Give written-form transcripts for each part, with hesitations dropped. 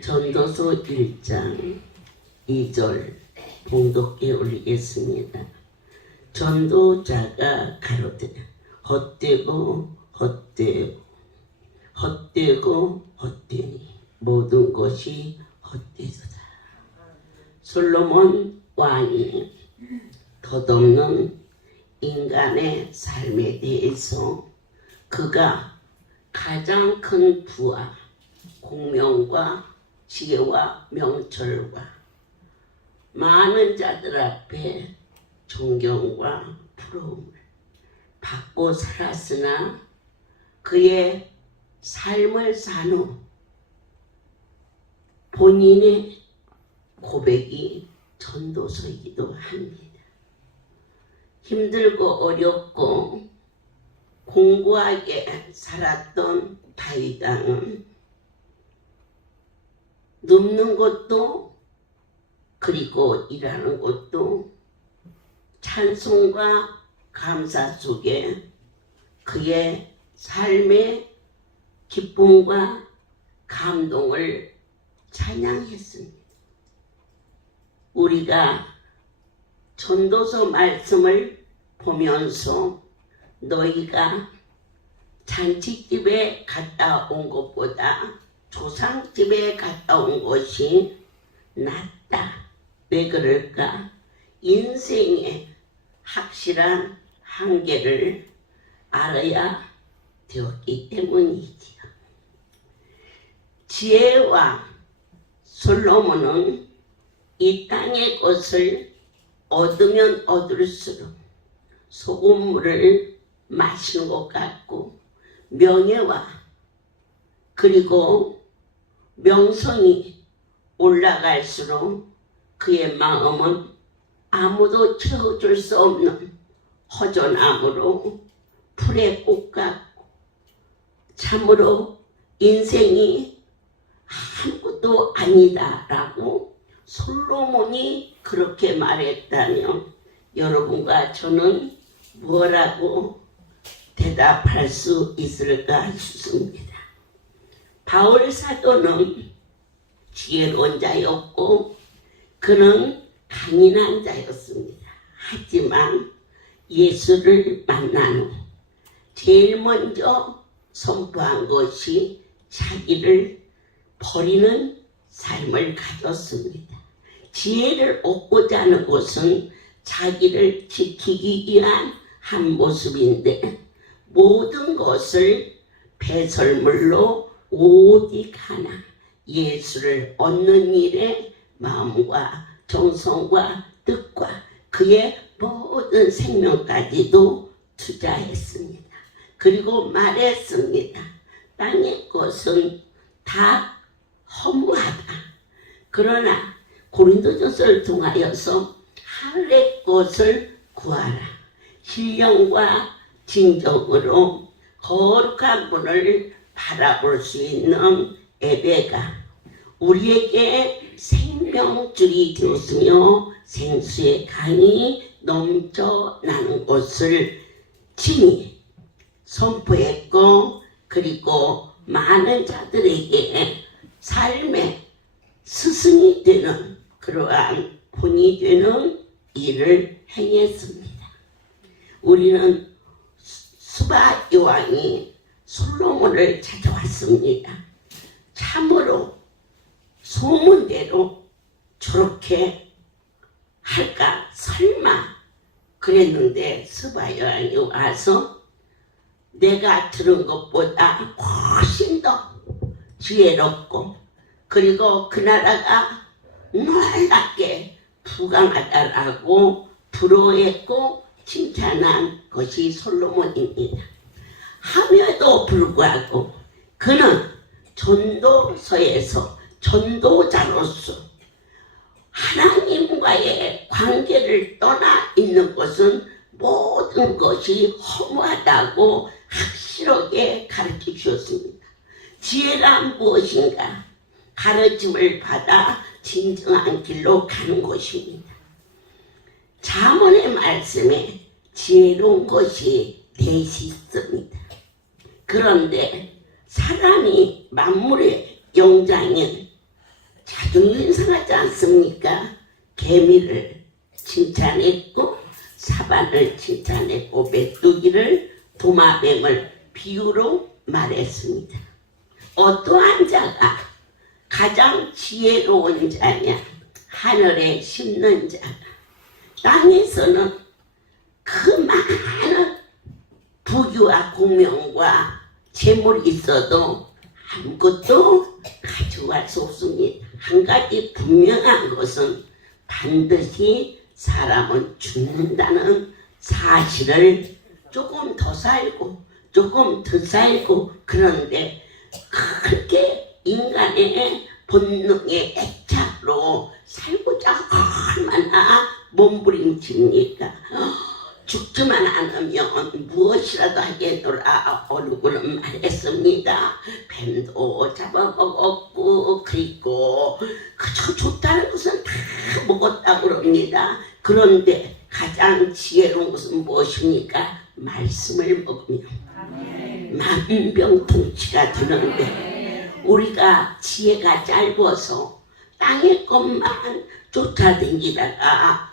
전도서 1장 2절 봉독해 올리겠습니다. 전도자가 가로되 헛되고 헛되니 모든 것이 헛되도다. 솔로몬 왕이 덧없는 인간의 삶에 대해서 그가 가장 큰 부와 공명과 지혜와 명철과 많은 자들 앞에 존경과 부러움을 받고 살았으나 그의 삶을 산 후 본인의 고백이 전도서이기도 합니다. 힘들고 어렵고 공고하게 살았던 다윗 왕은 눕는 것도 그리고 일하는 것도 찬송과 감사 속에 그의 삶의 기쁨과 감동을 찬양했습니다. 우리가 전도서 말씀을 보면서 너희가 잔치집에 갔다 온 것보다 조상집에 갔다 온 것이 낫다. 왜 그럴까? 인생의 확실한 한계를 알아야 되었기 때문이지요. 지혜와 솔로몬은 이 땅의 것을 얻으면 얻을수록 소금물을 마시는 것 같고 명예와 그리고 명성이 올라갈수록 그의 마음은 아무도 채워줄 수 없는 허전함으로 풀의 꽃 같고 참으로 인생이 아무것도 아니다라고 솔로몬이 그렇게 말했다면 여러분과 저는 뭐라고 대답할 수 있을까 싶습니다. 바울 사도는 지혜로운 자였고 그는 강인한 자였습니다. 하지만 예수를 만난 후 제일 먼저 선포한 것이 자기를 버리는 삶을 가졌습니다. 지혜를 얻고자 하는 것은 자기를 지키기 위한 한 모습인데 모든 것을 배설물로 오직 하나 예수를 얻는 일에 마음과 정성과 뜻과 그의 모든 생명까지도 투자했습니다. 그리고 말했습니다. 땅의 것은 다 허무하다. 그러나 고린도전서를 통하여서 하늘의 것을 구하라. 신령과 진정으로 거룩한 분을 바라볼 수 있는 예배가 우리에게 생명줄이 되었으며 생수의 강이 넘쳐나는 것을 친히 선포했고 그리고 많은 자들에게 삶의 스승이 되는 그러한 본이 되는 일을 행했습니다. 우리는 수바 여왕이 솔로몬을 찾아왔습니다. 참으로 소문대로 저렇게 할까 설마 그랬는데 수바 여왕이 와서 내가 들은 것보다 훨씬 더 지혜롭고 그리고 그 나라가 놀랍게 부강하다라고 부러워했고 칭찬한 것이 솔로몬입니다. 함에도 불구하고 그는 전도서에서 전도자로서 하나님과의 관계를 떠나 있는 것은 모든 것이 허무하다고 확실하게 가르쳐 주셨습니다. 지혜란 무엇인가? 가르침을 받아 진정한 길로 가는 것입니다. 잠언의 말씀에 지혜로운 것이 넷이 있습니다. 그런데 사람이 만물의 영장인 아주 이상하지 않습니까? 개미를 칭찬했고 사반을 칭찬했고 메뚜기를 도마뱀을 비유로 말했습니다. 어떠한 자가 가장 지혜로운 자냐? 하늘에 심는 자가. 땅에서는 그 많은 부귀와 공명과 재물이 있어도 아무것도 가져갈 수 없습니다. 한 가지 분명한 것은 반드시 사람은 죽는다는 사실을 조금 더 살고 조금 더 살고 그런데 그렇게 인간의 본능의 애착으로 살고자 얼마나 몸부림칩니까? 죽지만 않으면 무엇이라도 하겠노라 얼굴은 말했습니다. 뱀도 잡아먹었고 그리고 그저 좋다는 것은 다 먹었다고 그럽니다. 그런데 가장 지혜로운 것은 무엇입니까? 말씀을 먹으면 만병통치가 되는데 우리가 지혜가 짧아서 땅의 것만 쫓아다니다가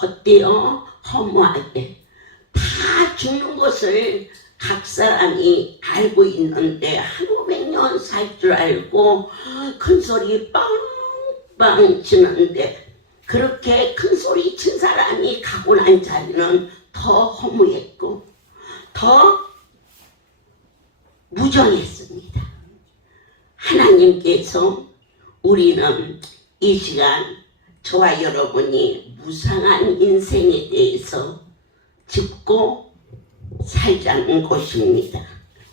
헛되어 허무하게 다 죽는 것을 각 사람이 알고 있는데 한 500년 살 줄 알고 큰 소리 빵빵 치는데 그렇게 큰 소리 친 사람이 가고 난 자리는 더 허무했고 더 무정했습니다. 하나님께서 우리는 이 시간 저와 여러분이 무상한 인생에 대해서 짚고 살자는 것입니다.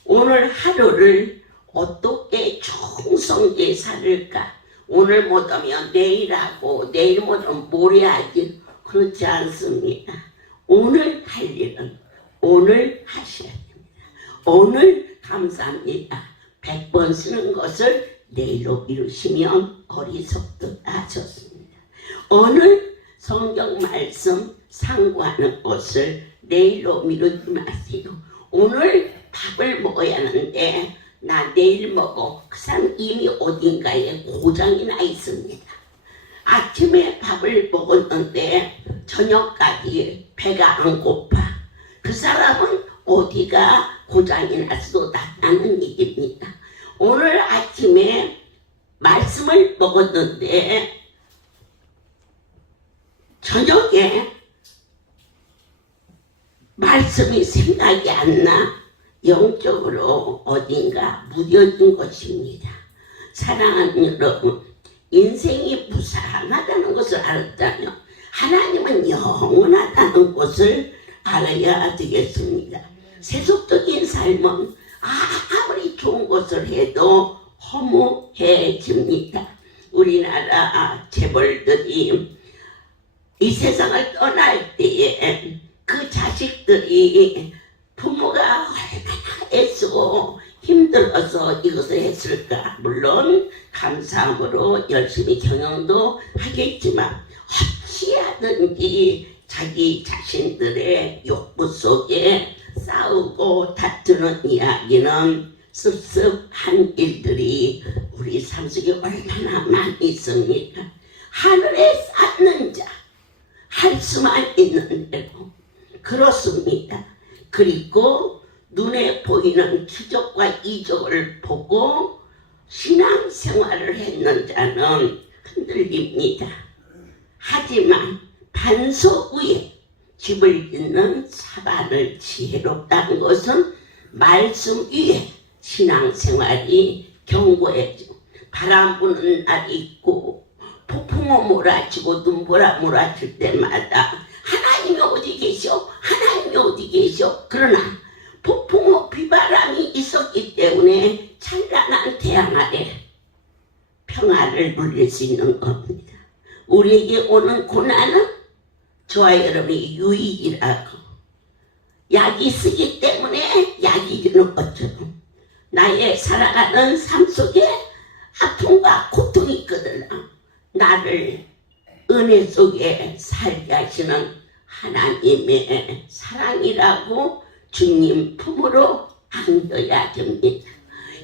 오늘 하루를 어떻게 충성되게 살을까? 오늘 못하면 내일 하고 내일 못하면 모레 하지 그렇지 않습니다. 오늘 할 일은 오늘 하셔야 됩니다. 오늘 감사합니다. 100번 쓰는 것을 내일로 미루시면 어리석듯 하셨습니다. 오늘 성경 말씀 상고하는 것을 내일로 미루지 마세요. 오늘 밥을 먹어야 하는데 나 내일 먹어. 그 사람 이미 어딘가에 고장이 나 있습니다. 아침에 밥을 먹었는데 저녁까지 배가 안 고파. 그 사람은 어디가 고장이 났어도 나타나는 얘기입니다. 오늘 아침에 말씀을 먹었는데 저녁에 말씀이 생각이 안 나 영적으로 어딘가 무뎌진 것입니다. 사랑하는 여러분, 인생이 무상하다는 것을 알았다면 하나님은 영원하다는 것을 알아야 되겠습니다. 세속적인 삶은 아무리 좋은 것을 해도 허무해집니다. 우리나라 재벌들이 이 세상을 떠날 때에 그 자식들이 부모가 얼마나 애쓰고 힘들어서 이것을 했을까. 물론 감사함으로 열심히 경영도 하겠지만 어찌하든지 자기 자신들의 욕구 속에 싸우고 다투는 이야기는 습습한 일들이 우리 삶 속에 얼마나 많이 있습니까? 하늘에 쌓는 자 할 수만 있는 대로 그렇습니다. 그리고 눈에 보이는 기적과 이적을 보고 신앙생활을 했는 자는 흔들립니다. 하지만 반석 위에 집을 짓는 사반을 지혜롭다는 것은 말씀 위에 신앙생활이 견고해지고 바람 부는 날이 있고 폭풍우 몰아치고 눈보라 몰아칠 때마다 하나님이 어디 계셔? 하나님이 어디 계셔? 그러나 폭풍우 비바람이 있었기 때문에 찬란한 태양 아래 평화를 누릴 수 있는 겁니다. 우리에게 오는 고난은 저와 여러분이 유익이라고 약이 쓰기 때문에 약이 주는 것처럼 나의 살아가는 삶 속에 아픔과 고통이 있거든. 나를 은혜 속에 살게 하시는 하나님의 사랑이라고 주님 품으로 안겨야 됩니다.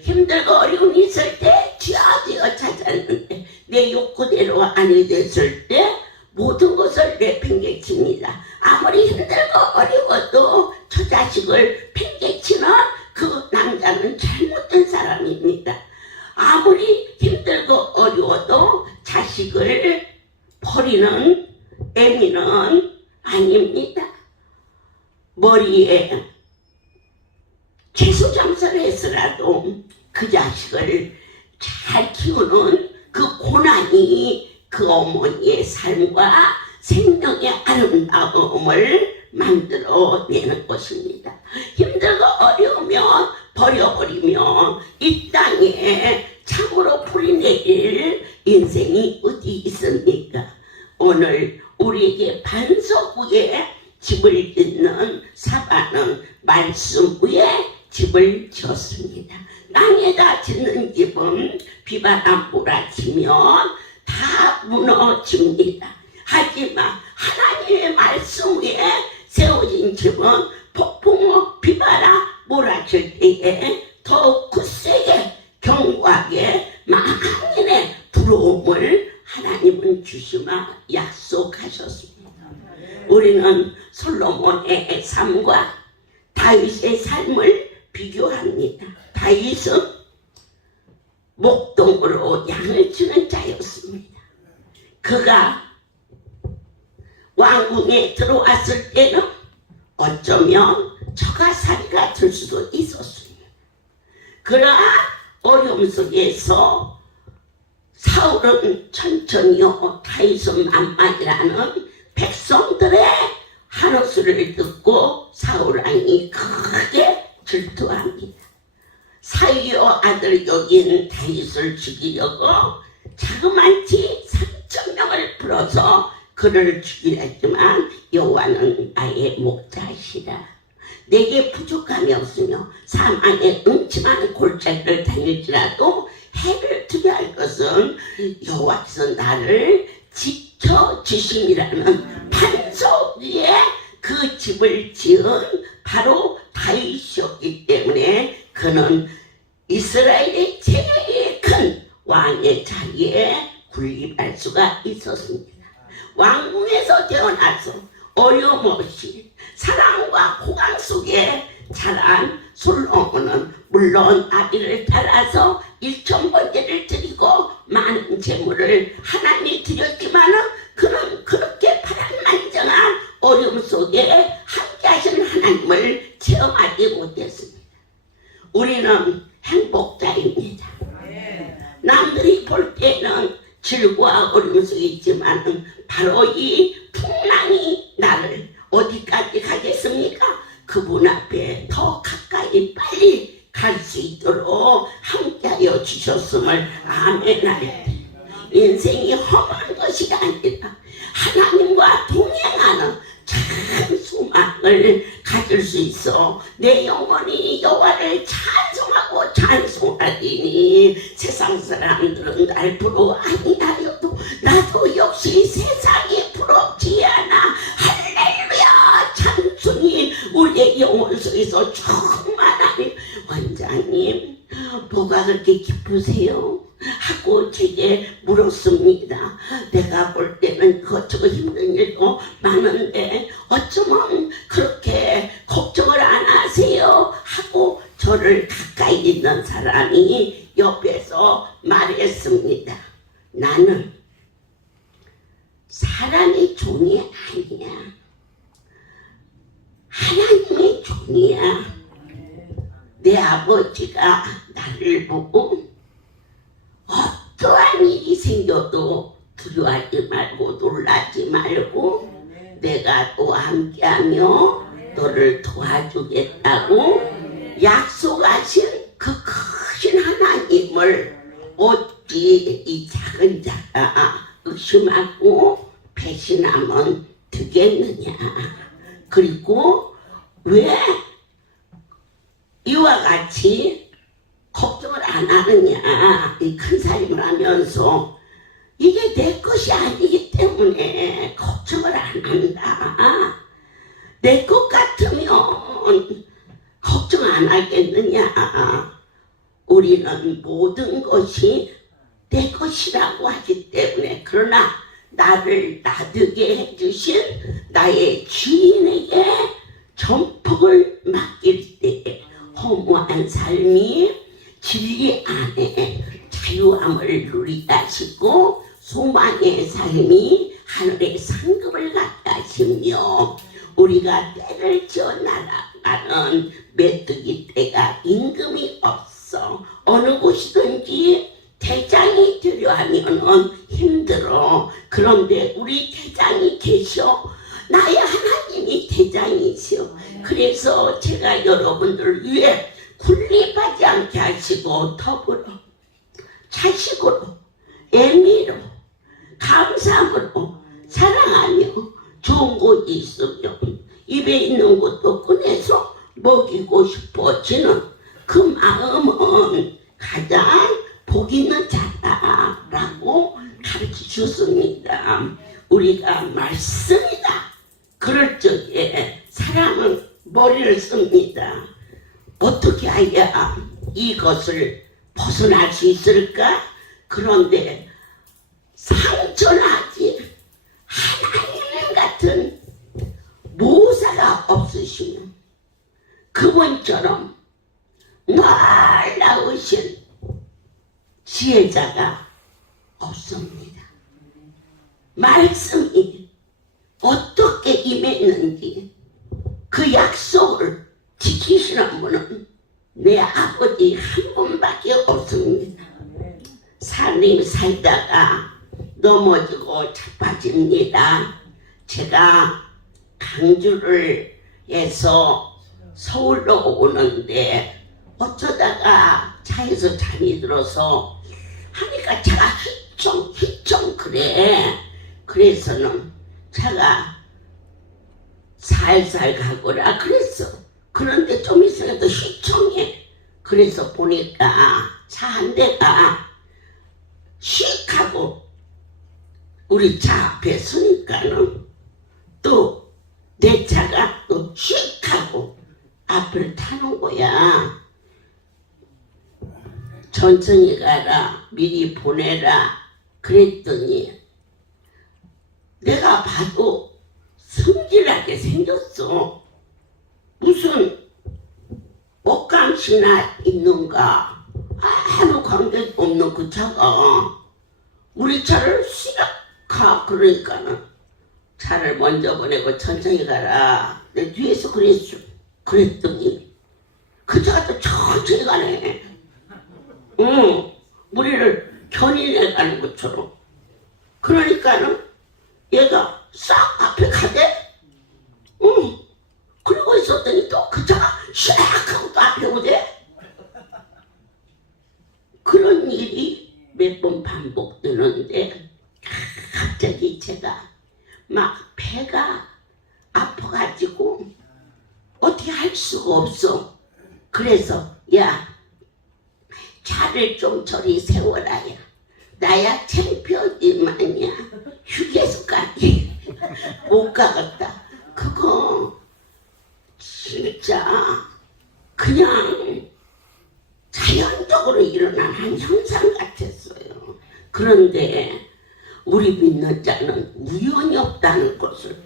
힘들고 어려움이 있을 때 주여 주여 찾았는데 내 욕구대로 아니 됐을 때 모든 것을 내팽개칩니다. 아무리 힘들고 어려워도 저 자식을 팽개치는 그 남자는 잘못된 사람입니다. 아무리 힘들고 어려워도 자식을 버리는 애미는 아닙니다. 머리에 채소 장사를 해서라도 그 자식을 잘 키우는 그 고난이 그 어머니의 삶과 생명의 아름다움을 만들어내는 것입니다. 힘들고 어려우면 버려버리면 이 땅에 참으로 풀이 내릴 인생이 어디 있습니까? 오늘 우리에게 반석 위에 집을 짓는 사바는 말씀 위에 집을 지었습니다. 땅에다 짓는 집은 비바람 몰아치면 다 무너집니다. 하지만 하나님의 말씀 위에 세워진 집은 폭풍 비바람 몰아칠 때에 더욱 굳세게 견고하게 만인의 부러움을 하나님은 주시마 약속하셨습니다. 우리는 솔로몬의 삶과 다윗의 삶을 비교합니다. 다윗은 목동으로 양을 치는 자였습니다. 그가 왕궁에 들어왔을 때는 어쩌면 처가살이가 될 수도 있었습니다. 그러나 어려움 속에서 사울은 천천히요 다윗은 만만이라는 백성들의 한호수를 듣고 사울왕이 크게 질투합니다. 사위와 아들 여긴 다윗을 죽이려고 자그만치 3,000명을 풀어서 그를 죽이려 했지만 여호와는 나의 목자시라. 내게 부족함이 없으며 사망의 음침한 골짜기를 다닐지라도 해를 두게 할 것은 여호와께서 나를 지켜주심이라는 반석 위에 그 집을 지은 바로 다윗이었기 때문에 그는 이스라엘의 제일 큰 왕의 자리에 군림할 수가 있었습니다. 왕궁에서 태어나서 어려움 없이 사랑과 호강 속에 자란 솔로몬은 물론 아비를 따라서 1,000번제를 드리고 많은 재물을 하나님이 드렸지만 그는 그렇게 파란만장한 어려움 속에 함께 하신 하나님을 체험하지 못했습니다. 우리는 행복자입니다. 남들이 볼 때는 질과 어려움 속에 있지만 바로 이 풍랑이 나를 어디까지 가겠습니까? 그분 앞에 더 가까이 빨리 갈 수 있도록 함께하여 주셨음을 아멘하리. 인생이 험한 것이 아니라 하나님과 동행하는 참 소망을 가질 수 있어 내 영혼이 여호와를 찬송하고 찬송하리니 세상 사람들은 날 부러워 아니하여도 나도 역시 세상이 부럽지 않아. 할렐루야 찬송이 우리의 영혼 속에서 충만하니 원장님 뭐가 그렇게 기쁘세요? 하고 제게 물었습니다. 내가 볼 때는 그것저것 힘든 일도 많은데 어쩌면 그렇게 걱정을 안 하세요? 하고 저를 가까이 있는 사람이 옆에서 말했습니다. 나는 사람의 종이 아니야. 하나님의 종이야. 내 아버지가 나를 보고 어떠한 일이 생겨도 두려워하지 말고 놀라지 말고 내가 또 함께하며 너를 도와주겠다고 약속하신 그 크신 하나님을 어찌 이 작은 자가 의심하고 배신하면 되겠느냐. 그리고 왜 이와 같이 걱정을 안 하느냐. 이 큰 살림을 하면서 이게 내 것이 아니기 때문에 걱정을 안 한다. 내 것 같으면 걱정 안 하겠느냐. 우리는 모든 것이 내 것이라고 하기 때문에 그러나 나를 놔두게 해주신 나의 주인에게 전폭을 맡길 때에 허무한 삶이 진리 안에 자유함을 누리게 하시고 소망의 삶이 하늘의 상급을 갖게 하시며 우리가 때를 지어 날아가는 메뚜기 떼가 임금이 없어 어느 곳이든지 대장이 되려 하면은 힘들어. 그런데 우리 대장이 계셔. 나의 하나님이 대장이시오. 그래서 제가 여러분들 위해 군림하지 않게 하시고 더불어 자식으로 애미로 감사함으로 사랑하며 좋은 곳이 있으면 입에 있는 것도 꺼내서 먹이고 싶어지는 그 마음은 가장 복 있는 자다라고 가르쳐 주셨습니다. 우리가 말씀이다. 그럴 적에 사람은 머리를 씁니다. 어떻게 해야 이것을 벗어날 수 있을까? 그런데 상전하지 하나님 같은 모사가 없으시면 그분처럼 놀라우신 지혜자가 없습니다. 말씀이 어떻게 임했는지 그 약속을 지키시는 분은 내 아버지 한 분밖에 없습니다. 삶이 살다가 넘어지고 자빠집니다. 제가 강주를 해서 서울로 오는데 어쩌다가 차에서 잠이 들어서 하니까 차가 휘청 그래. 그래서는 차가 살살 가거라 그랬어. 그런데 좀 있으면 또 휘청해. 그래서 보니까 차 한 대가 휙 하고 우리 차 앞에 서니까는 또 내 차가 또 휙 하고 앞을 타는 거야. 천천히 가라, 미리 보내라 그랬더니 내가 봐도 성질나게 생겼어. 무슨 옷감시나 있는가? 아무 관계 없는 그 차가 우리 차를 씩 가. 그러니까는 차를 먼저 보내고 천천히 가라. 내 뒤에서 그랬어. 그랬더니 그 차가 또 천천히 가네. 우리를 견인해 가는 것처럼. 그러니까는 얘가 싹 앞에 가대. 그러고 있었더니 또 그 차가 샥 하고 또 앞에 오대. 그런 일이 몇 번 반복되는데 갑자기 제가 막 배가 아파가지고 어떻게 할 수가 없어. 그래서 야 차를 좀 저리 세워라야. 나야 창피하지만야 휴게소까지 못 가겠다. 그거 진짜 그냥 자연적으로 일어나는 현상 같았어요. 그런데 우리 믿는 자는 우연이 없다는 것을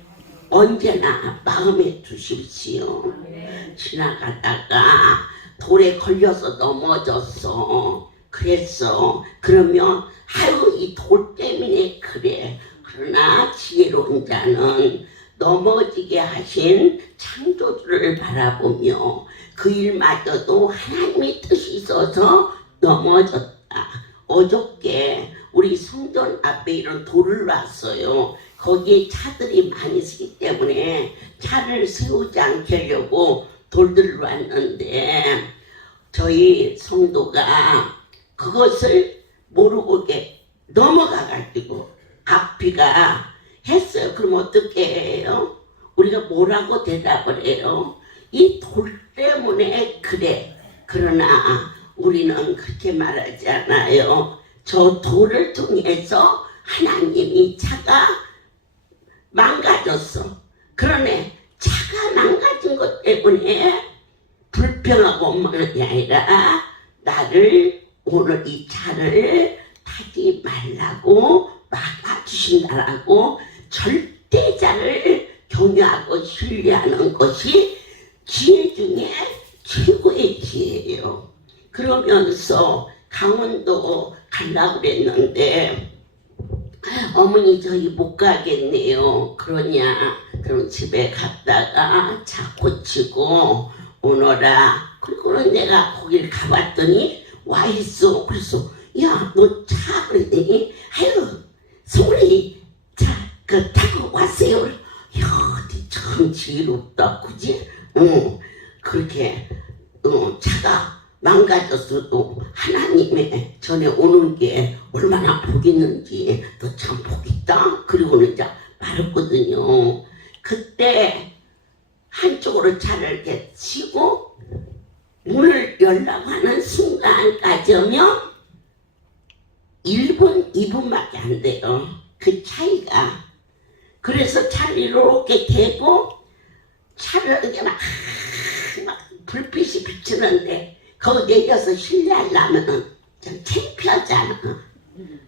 언제나 마음에 두십시오. 지나가다가 돌에 걸려서 넘어졌어. 그랬어. 그러면 아유 이 돌 때문에 그래. 그러나 지혜로운 자는 넘어지게 하신 창조주를 바라보며 그 일마저도 하나님의 뜻이 있어서 넘어졌다. 어저께 우리 성전 앞에 이런 돌을 놨어요. 거기에 차들이 많이 있기 때문에 차를 세우지 않게 하려고 돌들을 놨는데 저희 성도가 그것을 모르고 넘어가가지고 앞비가 했어요. 그럼 어떻게 해요? 우리가 뭐라고 대답을 해요? 이 돌 때문에 그래. 그러나 우리는 그렇게 말하지 않아요. 저 돌을 통해서 하나님이 차가 망가졌어. 그러네. 차가 망가진 것 때문에 불평하고 엄마는 게 아니라 나를 오늘 이 차를 하지 말라고 막아주신다라고 절대자를 경외하고 신뢰하는 것이 지혜 중에 최고의 지혜예요. 그러면서 강원도 가려고 그랬는데 어머니 저희 못 가겠네요. 그러냐? 그럼 집에 갔다가 차 고치고 오너라. 그리고는 내가 거길 가봤더니 와 있어. 그래서 야 너 차 그랬더니 아유 소리 차 그 타고 왔어요. 야 참 지혜롭다 그지? 그렇게 차가 망가졌어도 하나님의 전에 오는 게 얼마나 복 있는지 너 참 복 있다. 그리고는 이제 말했거든요. 그때 한쪽으로 차를 이렇게 치고 문을 열라고 하는 순간까지 오면 1분, 2분밖에 안 돼요. 그 차이가. 그래서 차를 이렇게 대고 차를 이렇게 막 불빛이 비치는데 거기 내려서 실례하려면 좀 창피하잖아.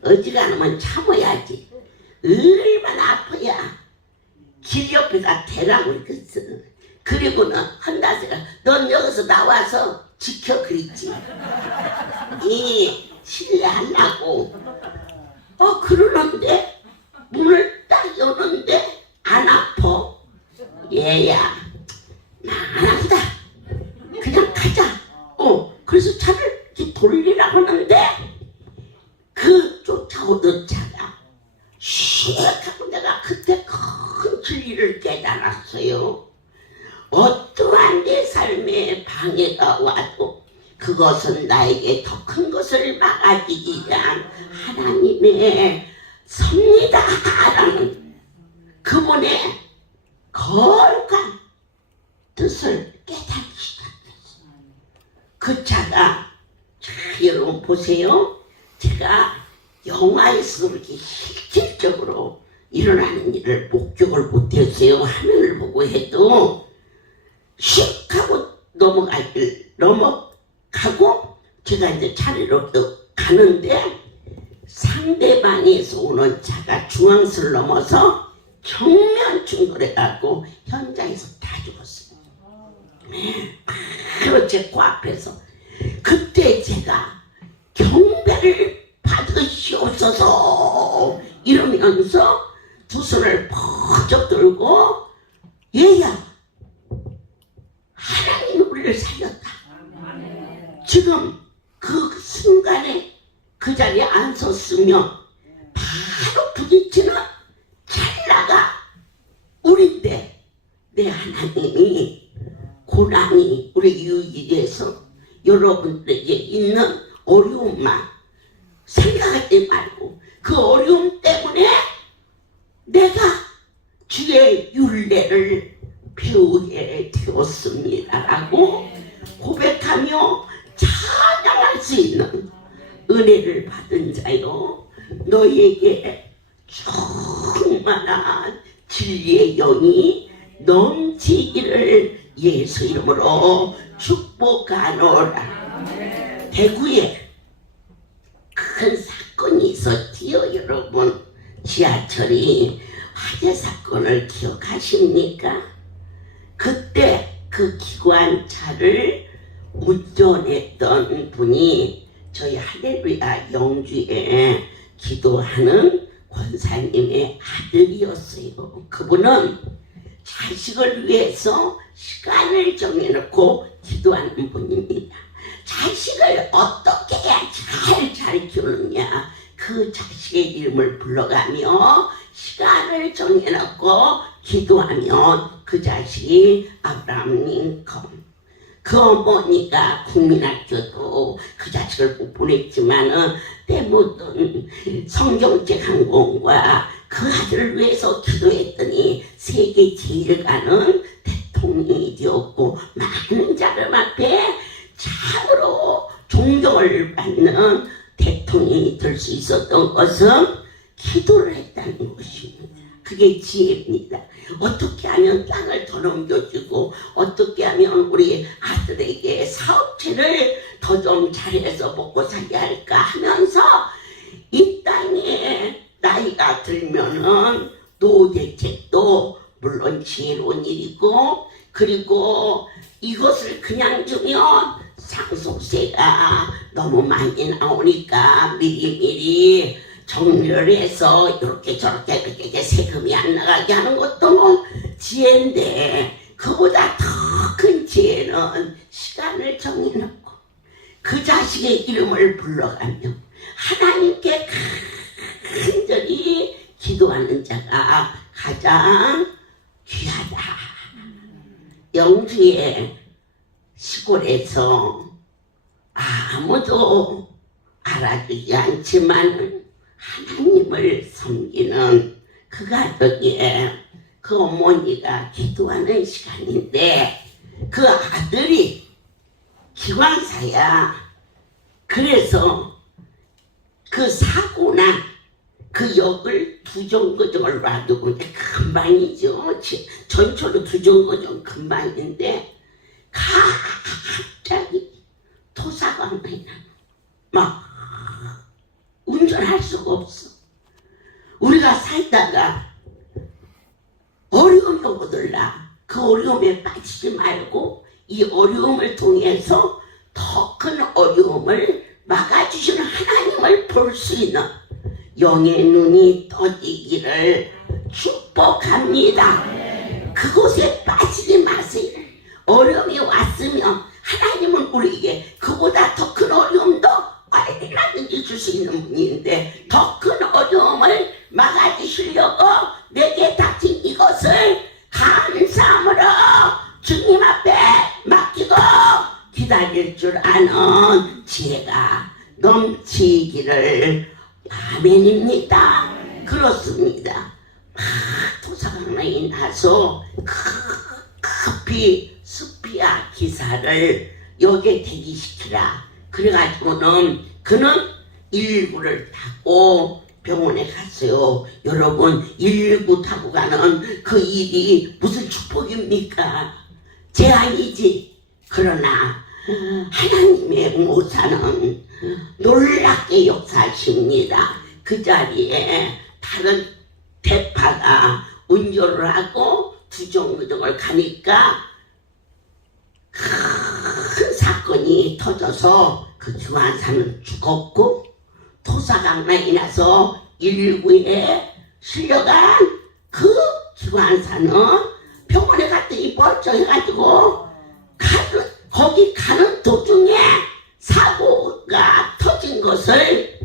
어지간하면 참아야지. 얼마나 아파야 길 옆에다 대라고 그랬어. 그리고는 한다세가 넌 여기서 나와서 지켜 그랬지. 이 실례하려고. 그러는데 문을 딱 여는데 안 아파. 얘야 나 안 한다. 그냥 가자. 그래서 차를 이렇게 돌리라고 하는데 그 쫓아오던 차가 슉 하고 내가 그때 큰 진리를 깨달았어요. 어떠한 내 삶에 방해가 와도 그것은 나에게 더 큰 것을 막아주기 위한 하나님의 섭니다라는 그분의 거룩한 뜻을 깨닫기 시작했어요. 그 차가 여러분 보세요. 제가 영화에서 그렇게 실질적으로 일어나는 일을 목격을 못했어요. 화면을 보고 해도 슉 하고 넘어가고 제가 이제 차례로 가는데 상대방에서 오는 차가 중앙선을 넘어서 정면 충돌해갖고 현장에서 다 죽었어요. 바로 제 코앞에서. 그때 제가 경배를 받으시옵소서 이러면서 두 손을 번쩍 들고 얘야 하나님이 우리를 살렸다. 지금 그 순간에 그 자리에 안 섰으면 바로 부딪히는 찰나가 우리인데 내 하나님이 고난이 우리 유익이 돼서 여러분들에게 있는 어려움만 생각하지 말고 그 어려움 때문에 내가 주의 율례를 배우게 되었습니다라고 고백하며 찬양할 수 있는 은혜를 받은 자요 너에게 충만한 진리의 영이 넘치기를 예수 이름으로 축복하노라. 대구에 큰 사건이 있었지요 여러분. 지하철이 화재 사건을 기억하십니까? 그때 그 기관차를 운전했던 분이 저희 할렐루야 영주에 기도하는 권사님의 아들이었어요. 그분은 자식을 위해서 시간을 정해놓고 기도하는 분입니다. 자식을 어떻게 해야 잘 키우느냐, 그 자식의 이름을 불러가며 시간을 정해놓고 기도하면 그 자식이 아브라함 링컨. 그 어머니가 국민학교도 그 자식을 못 보냈지만은 때묻은 성경책 한 권과 그 아들을 위해서 기도했더니 세계 제일 가는 대통령이 되었고 많은 사람 앞에 참으로 존경을 받는 대통령이 될 수 있었던 것은 기도를 했다는 것입니다. 그게 지혜입니다. 어떻게 하면 땅을 더 넘겨주고 어떻게 하면 우리 아들에게 사업체를 더 좀 잘해서 먹고 살게 할까 하면서 이 땅에 나이가 들면은 노후대책도 물론 지혜로운 일이고, 그리고 이것을 그냥 주면 상속세가 너무 많이 나오니까 미리미리 정리를 해서 이렇게 저렇게 이렇게 세금이 안 나가게 하는 것도 지혜인데, 그보다 더 큰 지혜는 시간을 정해놓고 그 자식의 이름을 불러가며 하나님께 간절히 기도하는 자가 가장 귀하다. 영주의 시골에서 아무도 알아주지 않지만 하나님을 섬기는 그 가족에 그 어머니가 기도하는 시간인데, 그 아들이 기관사야. 그래서 그 사고나 그 역을 두정거정을 놔두고, 금방이죠. 전초로 두정거정 금방인데 갑자기 토사가 막 운전할 수가 없어. 우리가 살다가 어려움이 오더라. 그 어려움에 빠지지 말고 이 어려움을 통해서 더 큰 어려움을 막아주시는 하나님을 볼 수 있는 영의 눈이 떠지기를 축복합니다. 그곳에 빠지지 마세요. 어려움이 왔으면 하나님은 우리에게 그보다 더 큰 어려움도 얼마든지 줄 수 있는 분인데, 더 큰 어려움을 막아주시려고 내게 닥친 이것을 감사함으로 주님 앞에 맡기고 기다릴 줄 아는 지혜가 넘치기를. 아멘입니다. 그렇습니다. 토사강나이 나서 급히 스피아 기사를 여기에 대기시키라. 그래가지고는 그는 119를 타고 병원에 갔어요. 여러분, 119 타고 가는 그 일이 무슨 축복입니까? 재앙이지. 그러나 하나님의 모사는 놀랍게 역사하십니다. 그 자리에 다른 대파가 운전을 하고 두정거정을 가니까 큰 사건이 터져서 그 중환사는 죽었고, 토사강난이 나서 119에 실려간 그 기관사는 병원에 갔더니 멀쩡해가지고 거기 가는 도중에 사고가 터진 것을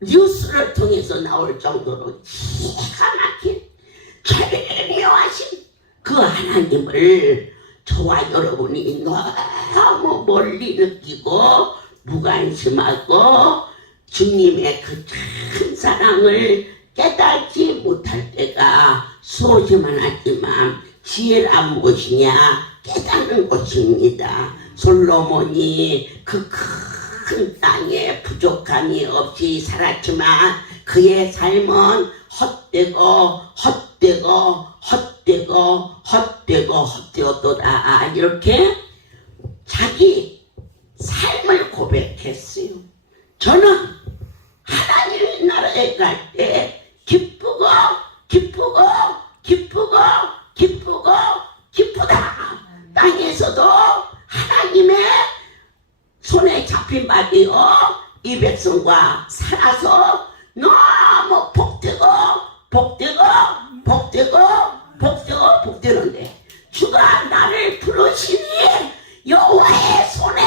뉴스를 통해서 나올 정도로 기가 막힌 절묘하신 그 하나님을 저와 여러분이 너무 멀리 느끼고 무관심하고 주님의 그 큰 사랑을 깨닫지 못할 때가 수없이만 하지만 지혜란 무엇이냐 깨닫는 것입니다. 솔로몬이 그 큰 땅에 부족함이 없이 살았지만 그의 삶은 헛되었도다. 이렇게 자기 삶을 고백했어요. 저는 하나님의 나라에 갈 때 기쁘다. 땅에서도 하나님의 손에 잡힌 바디요 이 백성과 살아서 너무 복되는데 주가 나를 부르시니 여호와의 손에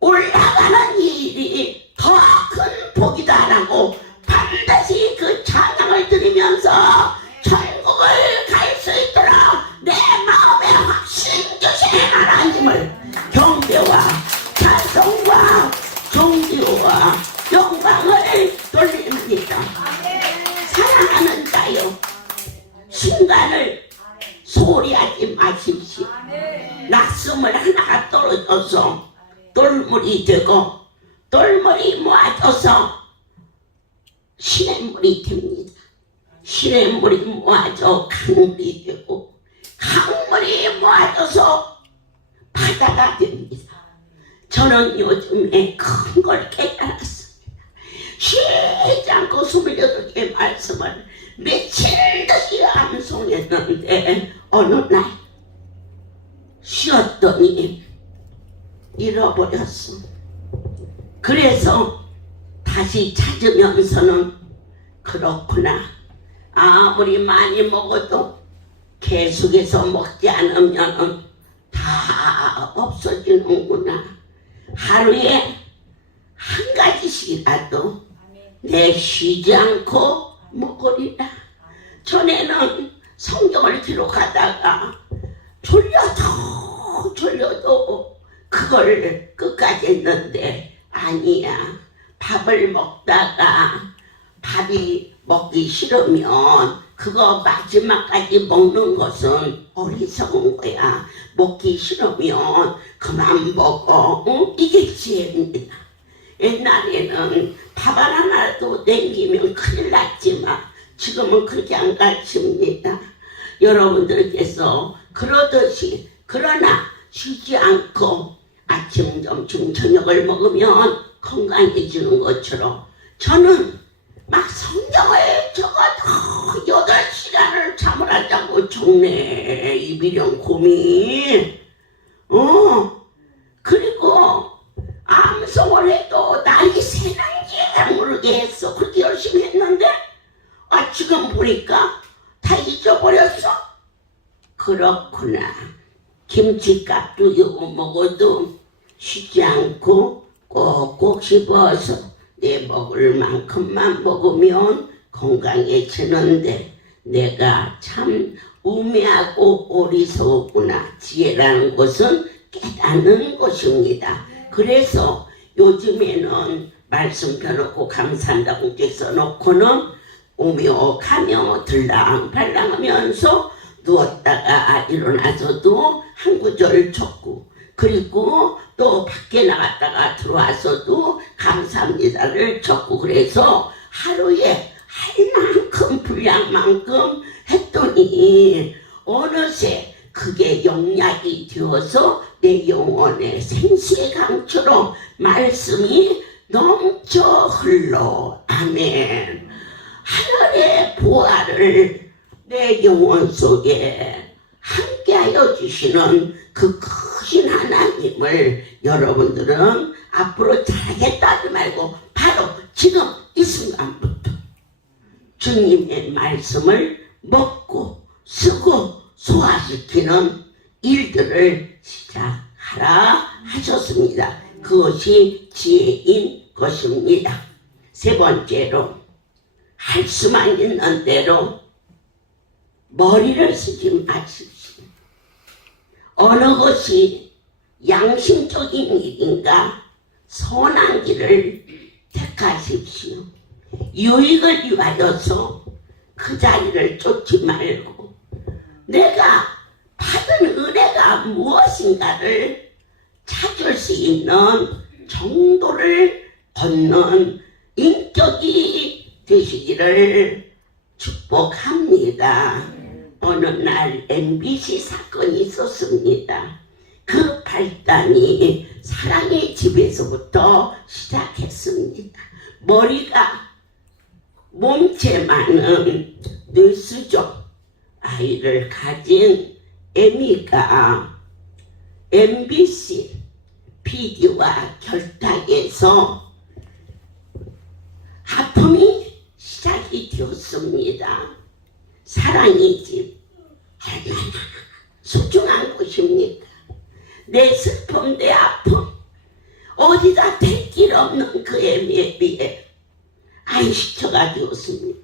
올라가는 일이 더 큰 복이다라고 반드시 그 찬양을 드리면서 천국을 갈 수 있도록 내 마음에 확신 주신 하나님을 경배와 찬송과 존귀와 영광을 돌립니다. 사랑하는 자여, 순간을 소리하지 마십시오. 낙수물 하나가 떨어져서 돌물이 되고 돌물이 모아져서 시냇물이 됩니다. 시냇물이 모아져 강물이 되고 강물이 모아져서 바다가 됩니다. 저는 요즘에 큰 걸 깨달았습니다. 쉬지 않고 28개의 말씀을 며칠씩 암송했는데 어느 날 쉬었더니 잃어버렸어. 그래서 다시 찾으면서는 그렇구나. 아무리 많이 먹어도 계속해서 먹지 않으면 다 없어지는구나. 하루에 한 가지씩이라도 내 쉬지 않고 먹으리라. 전에는 성경을 기록하다가 졸려도 그걸 끝까지 했는데 아니야. 밥을 먹다가 밥이 먹기 싫으면 그거 마지막까지 먹는 것은 어리석은 거야. 먹기 싫으면 그만 먹어. 응? 이게 지혜입니다. 옛날에는 밥 하나라도 남기면 큰일 났지만 지금은 그렇게 안 가르칩니다. 여러분들께서 그러듯이 그러나 쉬지 않고 아침, 점심, 저녁을 먹으면 건강해지는 것처럼 저는 막 성경을 적어도 8시간을 잠을 안 자고 종래 이비령 고민 그리고 암송을 해도 날이 새는지 모르게 했어. 그렇게 열심히 했는데 지금 보니까 다 잊어버렸어. 그렇구나. 김치값도 이거 먹어도 쉬지 않고 꼭꼭 씹어서 내 먹을 만큼만 먹으면 건강해지는데 내가 참 우매하고 어리석구나. 지혜라는 것은 깨닫는 것입니다. 그래서 요즘에는 말씀 펴놓고 감사한다고 써놓고는 오며 가며 들랑발랑하면서 누웠다가 일어나서도 한 구절 적고 그리고 또 밖에 나갔다가 들어와서도 감사합니다를 적고 그래서 하루에 할 만큼 분량만큼 했더니 어느새 그게 영약이 되어서 내 영혼의 생수의 강처럼 말씀이 넘쳐 흘러. 아멘. 하늘의 보화를 내 영혼 속에 함께하여 주시는 그 크신 하나님을 여러분들은 앞으로 잘하겠다 하지 말고 바로 지금 이 순간부터 주님의 말씀을 먹고 쓰고 소화시키는 일들을 시작하라 하셨습니다. 그것이 지혜인 것입니다. 세 번째로 할 수만 있는 대로 머리를 쓰지 마십시오. 어느 것이 양심적인 일인가 선한 길을 택하십시오. 유익을 위하여서 그 자리를 쫓지 말고 내가 받은 은혜가 무엇인가를 찾을 수 있는 정도를 걷는 인격이 되시기를 축복합니다. 어느 날 MBC 사건이 있었습니다. 그 발단이 사랑의 집에서부터 시작했습니다. 머리가 몸체만은 뇌수족 아이를 가진 에미가 MBC PD와 결탁해서 하품이 시작이 되었습니다. 사랑의 집 얼마나 소중한 곳입니까? 내 슬픔, 내 아픔 어디다 댈 길 없는 그 애미에 비해 안식처가 되었습니다.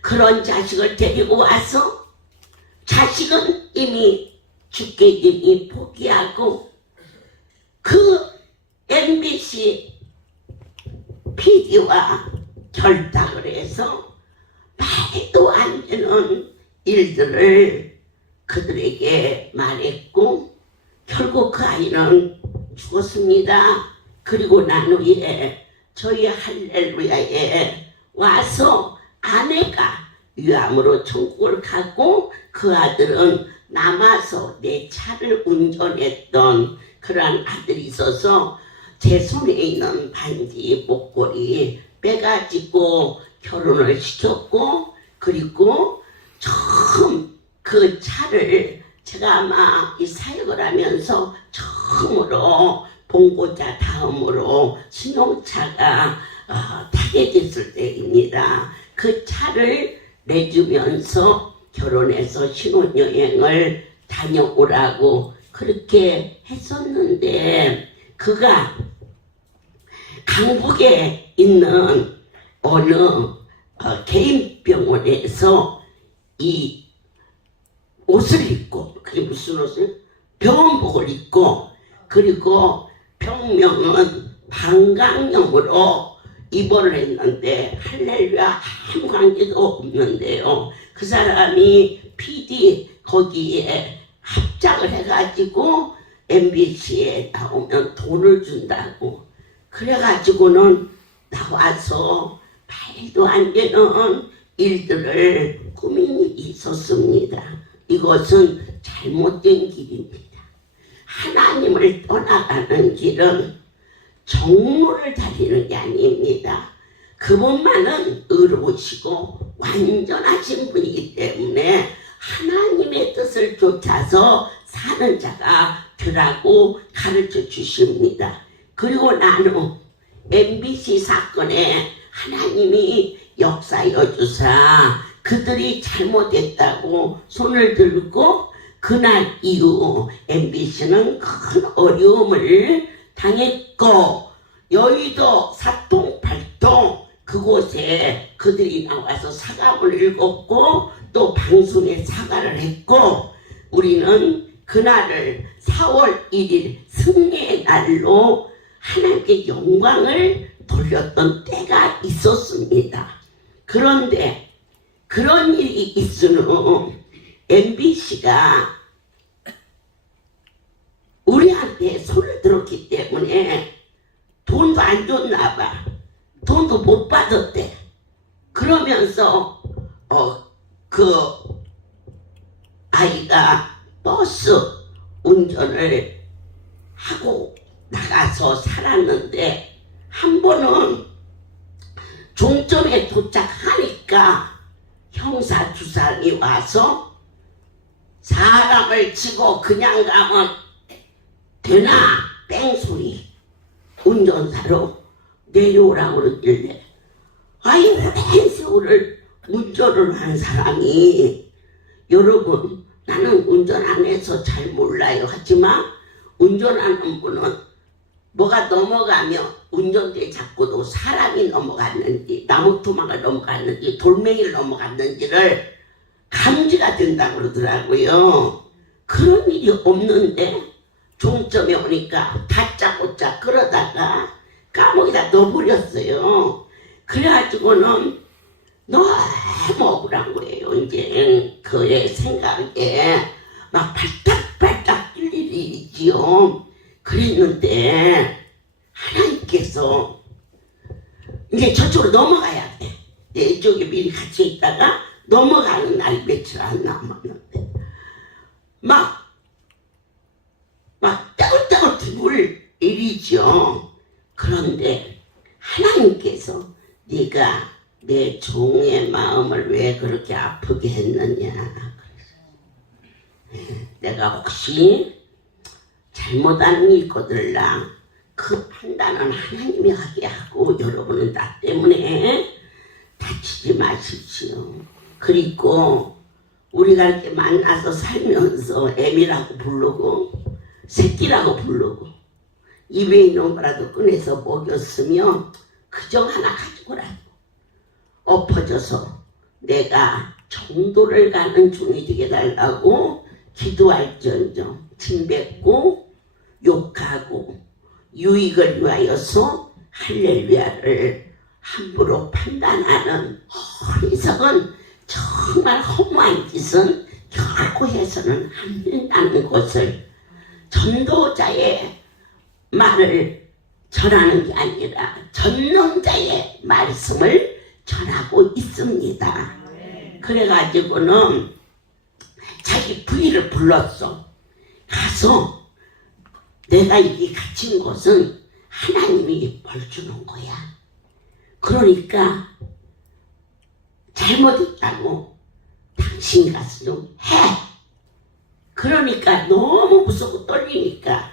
그런 자식을 데리고 와서 자식은 이미 죽게 이미 포기하고 그 MBC PD와 결탁을 해서 말도 안 되는 일들을 그들에게 말했고 결국 그 아이는 죽었습니다. 그리고 난 후에 저희 할렐루야에 와서 아내가 위암으로 천국을 가고 그 아들은 남아서 내 차를 운전했던 그러한 아들이 있어서 제 손에 있는 반지, 목걸이 빼가지고 결혼을 시켰고, 그리고 처음 그 차를 제가 아마 이 사역을 하면서 처음으로 봉고차 다음으로 신혼차가 타게 됐을 때입니다. 그 차를 내주면서 결혼해서 신혼여행을 다녀오라고 그렇게 했었는데, 그가 강북에 있는 어느 개인 병원에서 이 옷을 입고, 그게 무슨 옷을? 병원복을 입고, 그리고 병명은 방광염으로 입원을 했는데 할렐루야 아무 관계도 없는데요. 그 사람이 PD 거기에 합작을 해가지고 MBC에 나오면 돈을 준다고 그래가지고는 나와서 말도 안 되는 일들을 꾸민 일이 있었습니다. 이것은 잘못된 길입니다. 하나님을 떠나가는 길은 정물을 다리는 게 아닙니다. 그분만은 의로우시고 완전하신 분이기 때문에 하나님의 뜻을 쫓아서 사는 자가 되라고 가르쳐 주십니다. 그리고 나는 MBC 사건에 하나님이 역사여 주사 그들이 잘못했다고 손을 들고 그날 이후 MBC는 큰 어려움을 당했고, 여의도 사통 팔통 그곳에 그들이 나와서 사과문을 읽었고 또 방송에 사과를 했고, 우리는 그날을 4월 1일 승리의 날로 하나님께 영광을 돌렸던 때가 있었습니다. 그런데 그런 일이 있으면 MBC가 우리한테 손을 들었기 때문에 돈도 안 줬나 봐. 돈도 못 받았대. 그러면서 그 아이가 버스 운전을 하고 나가서 살았는데, 한 번은 종점에 도착하니까 형사 주상이 와서 사람을 치고 그냥 가면 되나 뺑소리 운전사로 내려오라고 그러길래, 아이 오랜 세월을 운전을 한 사람이, 여러분 나는 운전 안 해서 잘 몰라요. 하지만 운전하는 분은 뭐가 넘어가면 운전대 잡고도 사람이 넘어갔는지 나무토막을 넘어갔는지 돌멩이를 넘어갔는지를 감지가 된다고 그러더라고요. 그런 일이 없는데 종점에 오니까 다짜고짜 그러다가 감옥에다 넣어버렸어요. 그래가지고는 너무 억울한 거예요. 이제 그의 생각에 막 발딱발딱 뛸 일이 있지요. 그랬는데 하나님께서 이제 저쪽으로 넘어가야 돼. 이쪽에 미리 같이 있다가 넘어가는 날이 며칠 안 남았는데 막 떼굴떼굴 죽을 일이죠. 그런데 하나님께서 네가 내 종의 마음을 왜 그렇게 아프게 했느냐. 내가 혹시 잘못한 일 거들라 그 판단은 하나님이 하게 하고 여러분은 나 때문에 다치지 마십시오. 그리고 우리가 이렇게 만나서 살면서 애미라고 부르고 새끼라고 부르고 입에 있는 거라도 꺼내서 먹였으면 그정 하나 가지고라도 엎어져서 내가 정도를 가는 종이 되게 달라고 기도할지언정 침뱉고 욕하고 유익을 위하여서 할렐루야를 함부로 판단하는 어리석은 정말 허무한 짓은 결코 해서는 안 된다는 것을 전도자의 말을 전하는 게 아니라 전능자의 말씀을 전하고 있습니다. 그래가지고는 자기 부인을 불렀어. 가서 내가 여기 갇힌 곳은 하나님이 벌 주는 거야. 그러니까 잘못했다고 당신이 가서 좀 해. 그러니까 너무 무섭고 떨리니까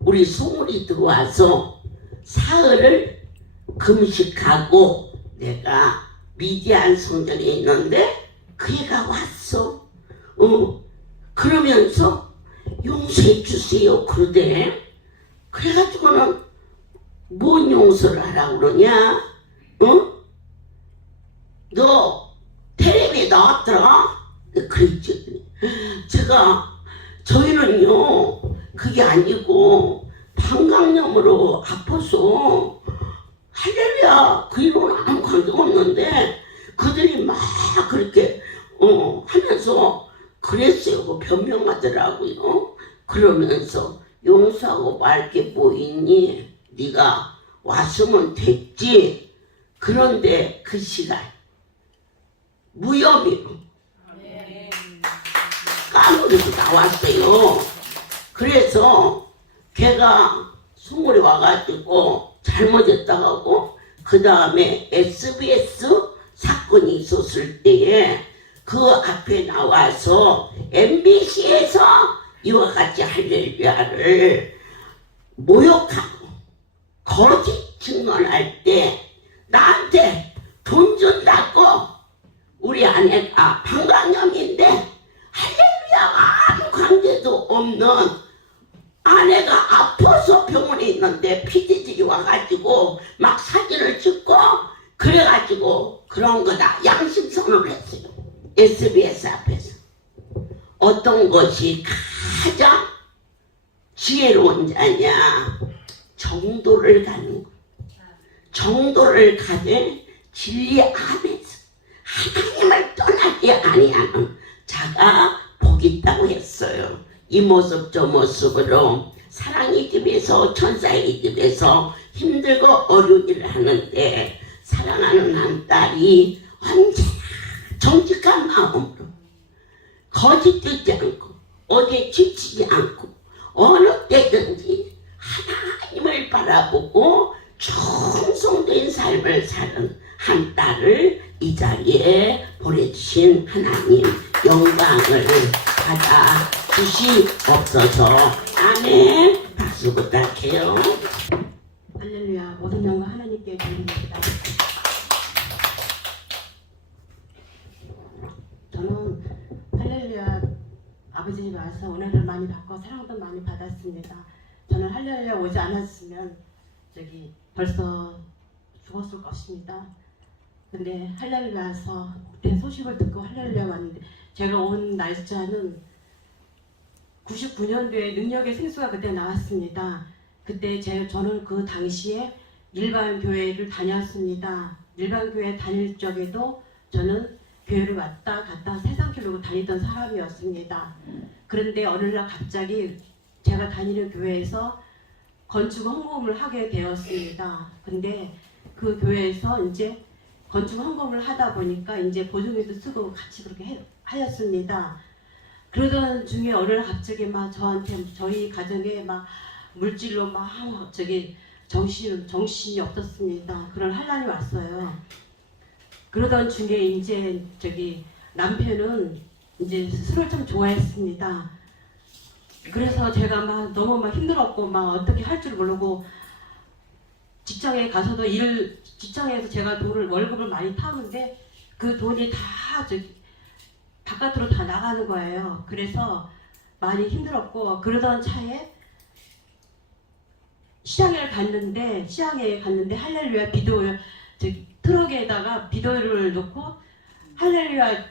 우리 송울이 들어와서 사흘을 금식하고 내가 미디안 성전에 있는데 그 애가 왔어. 그러면서 용서해 주세요 그러대. 그래가지고는 뭔 용서를 하라고 그러냐? 너 텔레비에 나왔더라? 그랬죠. 저희는요 그게 아니고 방광염으로 아파서 할렐루야 그 이론은 아무 관계 없는데 그들이 막 그렇게 하면서 그랬어요. 뭐 변명하더라고요. 그러면서 용서하고 말 게 뭐 있니? 네가 왔으면 됐지. 그런데 그 시간 무혐의로 까무리도 나왔어요. 그래서 걔가 송울이 와가지고 잘못했다고 하고 그 다음에 SBS 사건이 있었을 때에 그 앞에 나와서 MBC에서 이와 같이 할렐루야를 모욕하고 거짓 증언할 때 나한테 돈 준다고 우리 아내가 방광염인데 할렐루야가 아무 관계도 없는 아내가 아파서 병원에 있는데 PD들이 와가지고 막 사진을 찍고 그래가지고 그런 거다 양심선언을 했어요. SBS 앞에서. 어떤 것이 가장 지혜로운 자냐? 정도를 가는 것. 정도를 가되 진리 안에서 하나님을 떠나지 아니하는 자가 복이 있다고 했어요. 이 모습 저 모습으로 사랑의 집에서 천사의 집에서 힘들고 어려운 일을 하는데 사랑하는 한 딸이 언제나 정직한 마음으로 거짓되지 않고 어디에 지치지 않고 어느 때든지 하나님을 바라보고 충성된 삶을 사는 한 딸을 이 자리에 보내주신 하나님 영광을 받아 주시옵소서. 아멘. 박수 부탁해요. 할렐루야. 모든 영광 하나님께 드립니다. 저는 할렐루야 아버지 집에 와서 은혜를 많이 받고 사랑도 많이 받았습니다. 저는 할렐루야 오지 않았으면 벌써 죽었을 것입니다. 근데 할렐루야 와서 그때 소식을 듣고 할렐루야 왔는데 제가 온 날짜는 99년도에 능력의 생수가 그때 나왔습니다. 그때 저는 그 당시에 일반 교회를 다녔습니다. 일반 교회 다닐 적에도 저는 교회를 왔다 갔다 세상길로 다니던 사람이었습니다. 그런데 어느 날 갑자기 제가 다니는 교회에서 건축 헌금을 하게 되었습니다. 근데 그 교회에서 이제 건축 헌금을 하다 보니까 이제 보증금도 쓰고 같이 그렇게 하였습니다. 그러던 중에 어느 날 갑자기 막 저한테 저희 가정에 막 물질로 막 정신이 없었습니다. 그런 환란이 왔어요. 그러던 중에 이제 남편은 이제 술을 좀 좋아했습니다. 그래서 제가 막 너무 막 힘들었고 막 어떻게 할 줄 모르고 직장에 가서도 직장에서 제가 월급을 많이 타는데 그 돈이 다 바깥으로 다 나가는 거예요. 그래서 많이 힘들었고 그러던 차에 시장에 갔는데 할렐루야 비도를 트럭에다가 비도를 놓고 할렐루야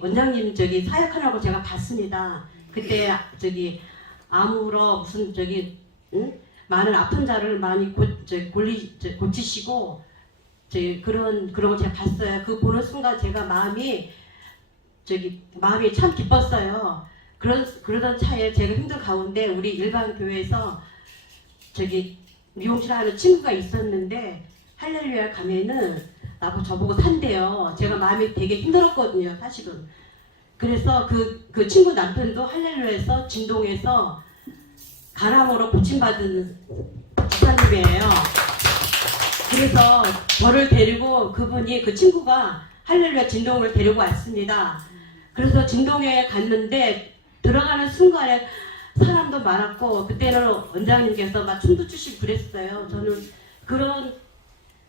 원장님 사역하라고 제가 봤습니다. 그때 암으로 무슨 많은 아픈 자를 많이 고치시고 그런 거 제가 봤어요. 그 보는 순간 제가 마음이 참 기뻤어요. 그러던 차에 제가 힘든 가운데 우리 일반 교회에서 미용실 하는 친구가 있었는데 할렐루야 가면은 저보고 산대요. 제가 마음이 되게 힘들었거든요, 사실은. 그래서 그 친구 남편도 할렐루야에서 진동에서 간암으로 고침받은 집사님이에요. 그래서 저를 데리고 그분이 그 친구가 할렐루야 진동을 데리고 왔습니다. 그래서 진동에 갔는데 들어가는 순간에 사람도 많았고 그때는 원장님께서 막 춤도 추시고 그랬어요. 저는 그런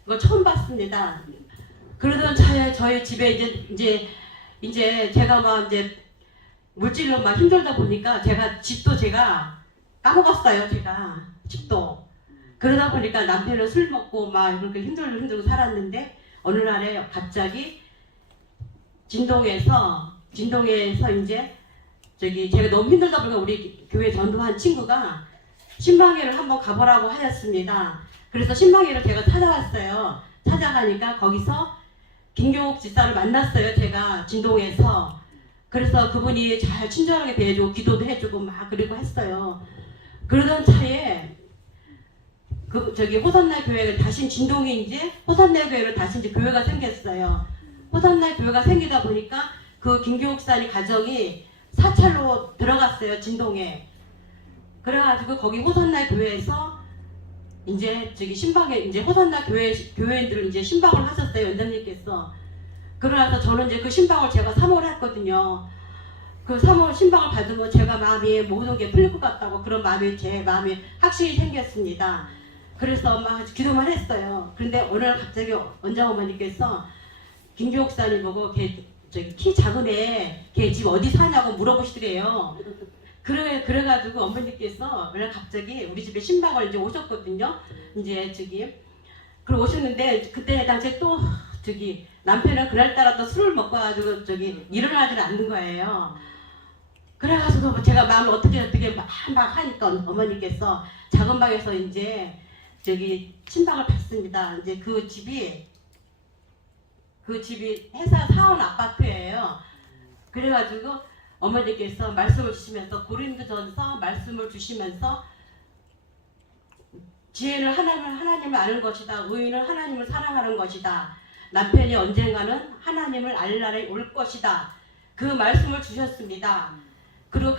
거 처음 봤습니다. 그러던 차에 저희 집에 이제 제가 막 이제 물질로 막 힘들다 보니까 제가 까먹었어요. 제가 집도 그러다 보니까 남편은 술 먹고 막 그렇게 힘들고 살았는데 어느 날에 갑자기 진동에서 이제 제가 너무 힘들다 보니까 우리 교회 전도한 친구가 신방회를 한번 가보라고 하였습니다. 그래서 신방회를 제가 찾아왔어요. 찾아가니까 거기서 김경옥 집사를 만났어요. 제가 진동에서. 그래서 그분이 잘 친절하게 대해주고 기도도 해주고 막 그리고 했어요. 그러던 차에 호산날 교회가 다시 진동이 이제 호산날 교회로 다시 이제 교회가 생겼어요. 호산날 교회가 생기다 보니까 그 김경옥 집사님 가정이 사찰로 들어갔어요. 진동에. 그래가지고 거기 호산날 교회에서 이제 신방에 이제 호산날 교회인들을 이제 신방을 하셨어요. 원장님께서. 그러나서 저는 이제 그 신방을 제가 3월 했거든요. 그 3월 신방을 받으면 제가 마음이 모든 게 풀릴 것 같다고 그런 마음이 제 마음에 확신이 생겼습니다. 그래서 막 기도만 했어요. 그런데 어느 날 갑자기 원장 어머니께서 김경옥 사님 보고 키 작은 걔 집 어디 사냐고 물어보시더래요. 그래가지고 어머니께서 원래 갑자기 우리 집에 신방을 이제 오셨거든요. 그리고 오셨는데 그때 당시에 또 남편은 그날따라 또 술을 먹어가지고 일어나질 않는 거예요. 그래가지고 제가 마음을 어떻게 막 하니까 어머니께서 작은 방에서 이제 신방을 받습니다. 이제 그 집이 회사 사원 아파트예요. 그래가지고 어머니께서 말씀을 주시면서 고린도전서 말씀을 주시면서 지혜는 하나님을 아는 것이다. 의인은 하나님을 사랑하는 것이다. 남편이 언젠가는 하나님을 알 날에 올 것이다. 그 말씀을 주셨습니다. 그리고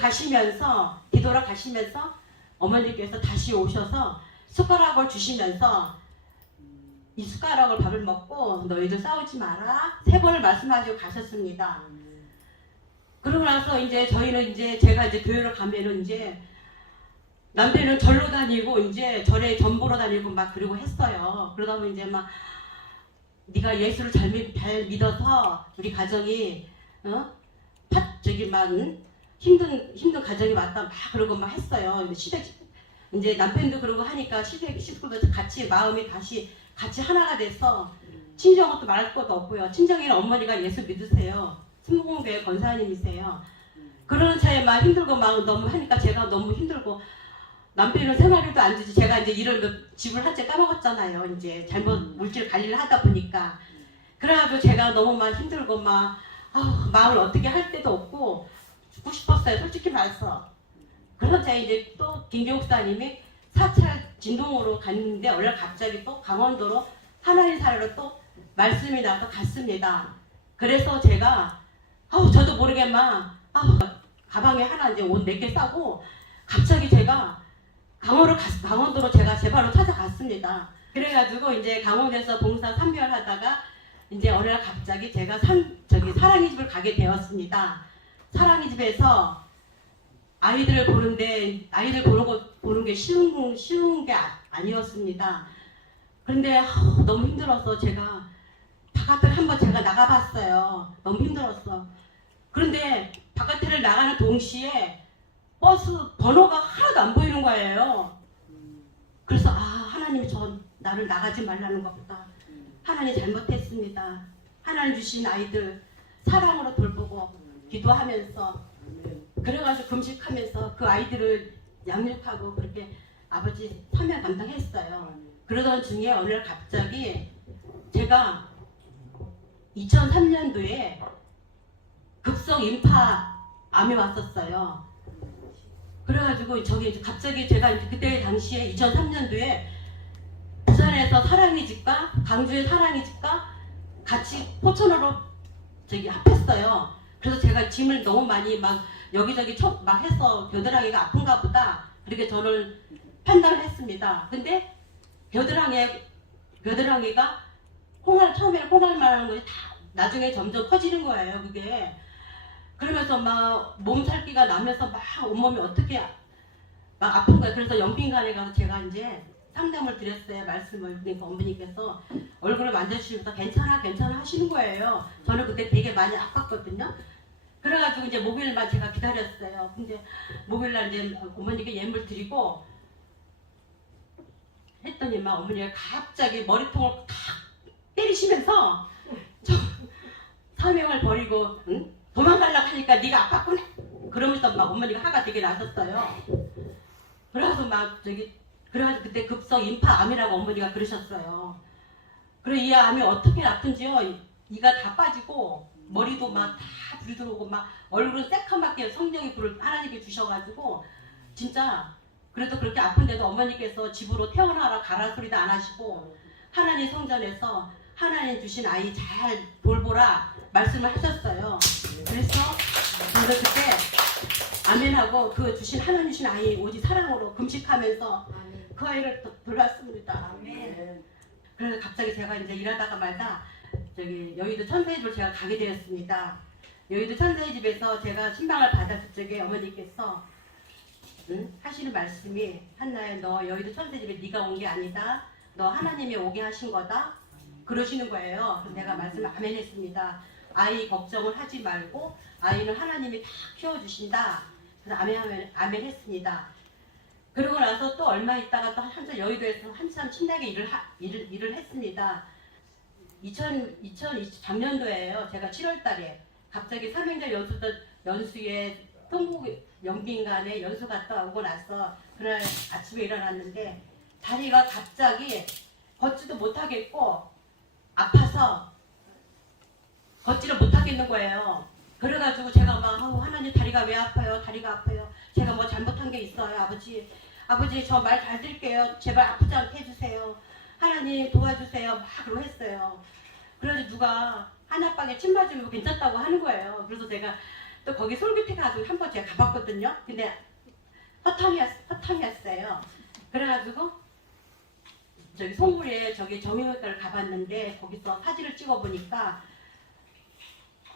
뒤돌아 가시면서 어머니께서 다시 오셔서 숟가락을 주시면서 이 숟가락을 밥을 먹고 너희들 싸우지 마라. 3번을 말씀하시고 가셨습니다. 그러고 나서 이제 저희는 제가 교회를 가면은 남편은 절로 다니고 절에 전보러 다니고 막 그러고 했어요. 그러다 보면 막 네가 예수를 잘 믿어서 우리 가정이 막 힘든 가정이 왔다 막 그러고 막 했어요. 이제 남편도 그러고 하니까 시댁 식구도 같이 마음이 다시 같이 하나가 돼서 친정은 또 말할 것도 없고요. 친정에는 어머니가 예수 믿으세요. 순복음교회 권사님이세요. 그러는 차에 막 힘들고 막 너무 하니까 제가 너무 힘들고 남편은 생활비도 안 주지. 제가 일을 집을 한 채 까먹었잖아요. 잘못 물질 관리를 하다 보니까. 그래가지고 제가 너무 막 힘들고 마음을 어떻게 할 데도 없고 죽고 싶었어요. 솔직히 말해서. 그래서 제가 또 김경옥 사님이 사찰 진동으로 갔는데 원래 갑자기 또 강원도로 하나님 사례로 또 말씀이 나와서 갔습니다. 그래서 제가 저도 모르게 가방에 하나 옷 4개 싸고 갑자기 제가 강원도로 제가 제 발로 찾아갔습니다. 그래가지고 강원에서 봉사 3개월 하다가 어느 날 갑자기 제가 사랑이 집을 가게 되었습니다. 사랑이 집에서 아이들 보는 게 쉬운 게 아니었습니다. 그런데 너무 힘들어서 제가 바깥을 한번 제가 나가봤어요. 너무 힘들었어. 그런데 바깥을 나가는 동시에 버스 번호가 하나도 안 보이는 거예요. 그래서 하나님이 나를 나가지 말라는 것보다 하나님 잘못했습니다. 하나님 주신 아이들 사랑으로 돌보고 기도하면서 그래가지고 금식하면서 그 아이들을 양육하고 그렇게 아버지 사명 감당했어요. 그러던 중에 어느 날 갑자기 제가 2003년도에 급성 임파암이 왔었어요. 그래가지고 갑자기 제가 그때 당시에 2003년도에 부산에서 사랑의 집과 광주의 사랑의 집과 같이 포천으로 합했어요. 그래서 제가 짐을 너무 많이 여기저기 막 해서 겨드랑이가 아픈가 보다 그렇게 저를 판단을 했습니다. 근데 겨드랑이에 겨드랑이가 콩알, 처음에는 콩알만 하는 것이 다 나중에 점점 커지는 거예요, 그게. 그러면서 막 몸살기가 나면서 막 온몸이 어떻게 막 아픈 거예요. 그래서 연빈관에 가서 제가 이제 상담을 드렸어요. 말씀을. 그러니까 어머니께서 얼굴을 만져주시면서 괜찮아 괜찮아 하시는 거예요. 저는 그때 되게 많이 아팠거든요. 그래가지고 이제 목요일만 제가 기다렸어요. 근데 목요일날 이제 어머니께 예물 드리고 했더니 막 어머니가 갑자기 머리통을 탁 때리시면서 저 사명을 버리고 응? 도망가려고 하니까 네가 아팠구나 그러면서 막 어머니가 화가 되게 나셨어요. 그래서 막 그래가지고 그때 급성 임파암이라고 어머니가 그러셨어요. 그래 이 암이 어떻게 아픈지요. 이가 다 빠지고 머리도 막 다 불이 들어오고 막 얼굴은 새카맣게 성령의 불을 하나님께 주셔가지고 진짜 그래도 그렇게 아픈데도 어머니께서 집으로 태어나라 가라 소리도 안 하시고 하나님 성전에서 하나님 주신 아이 잘 돌보라 말씀을 하셨어요. 그래서 그때 아멘하고 그 주신 하나님 주신 아이 오직 사랑으로 금식하면서 그 아이를 돌봤습니다. 그래서 갑자기 제가 이제 일하다가 말다 여의도 천사의 집을 제가 가게 되었습니다. 여의도 천사의 집에서 제가 신방을 받았을 적에 어머니께서 하시는 말씀이 한나야 너 여의도 천사의 집에 네가 온 게 아니다. 너 하나님이 오게 하신 거다. 그러시는 거예요. 그래서 내가 말씀을 아멘했습니다. 아이 걱정을 하지 말고 아이는 하나님이 다 키워주신다. 그래서 아멘 했습니다. 그러고 나서 또 얼마 있다가 또 한참 여의도에서 한참 신나게 일을 했습니다. 2020 작년도에요. 제가 7월 달에 갑자기 삼형제 연수에 통곡 영빈관에 연수 갔다 오고 나서 그날 아침에 일어났는데 다리가 갑자기 걷지도 못하겠고 아파서 걷지를 못하겠는 거예요. 그래가지고 제가 막 하나님 다리가 왜 아파요? 다리가 아파요. 제가 뭐 잘못한 게 있어요? 아버지 저 말 잘 들을게요. 제발 아프지 않게 해주세요. 하나님 도와주세요. 막 그러고 했어요. 그래서 누가 한약방에 침 맞으면 괜찮다고 하는 거예요. 그래서 제가 또 거기 솔깃해 가지고 한번 제가 가봤거든요. 근데 허탕이었어요. 그래가지고 저기 송구리에 저기 정형외과를 가봤는데 거기서 사진을 찍어보니까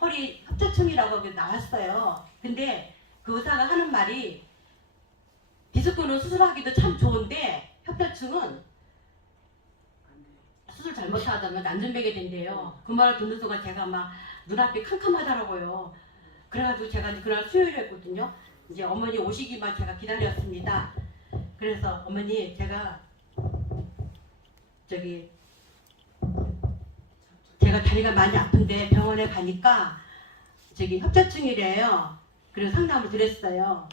허리 협착증이라고 나왔어요. 근데 그 의사가 하는 말이 디스크는 수술하기도 참 좋은데 협착증은 수술 잘못하다면 난전되게 된대요. 그 말을 듣는 순간 제가 막 눈앞이 캄캄하더라고요. 그래가지고 제가 이제 그날 수요일에 했거든요. 이제 어머니 오시기만 제가 기다렸습니다. 그래서 어머니 제가 제가 다리가 많이 아픈데 병원에 가니까 협착증이래요. 그래서 상담을 드렸어요.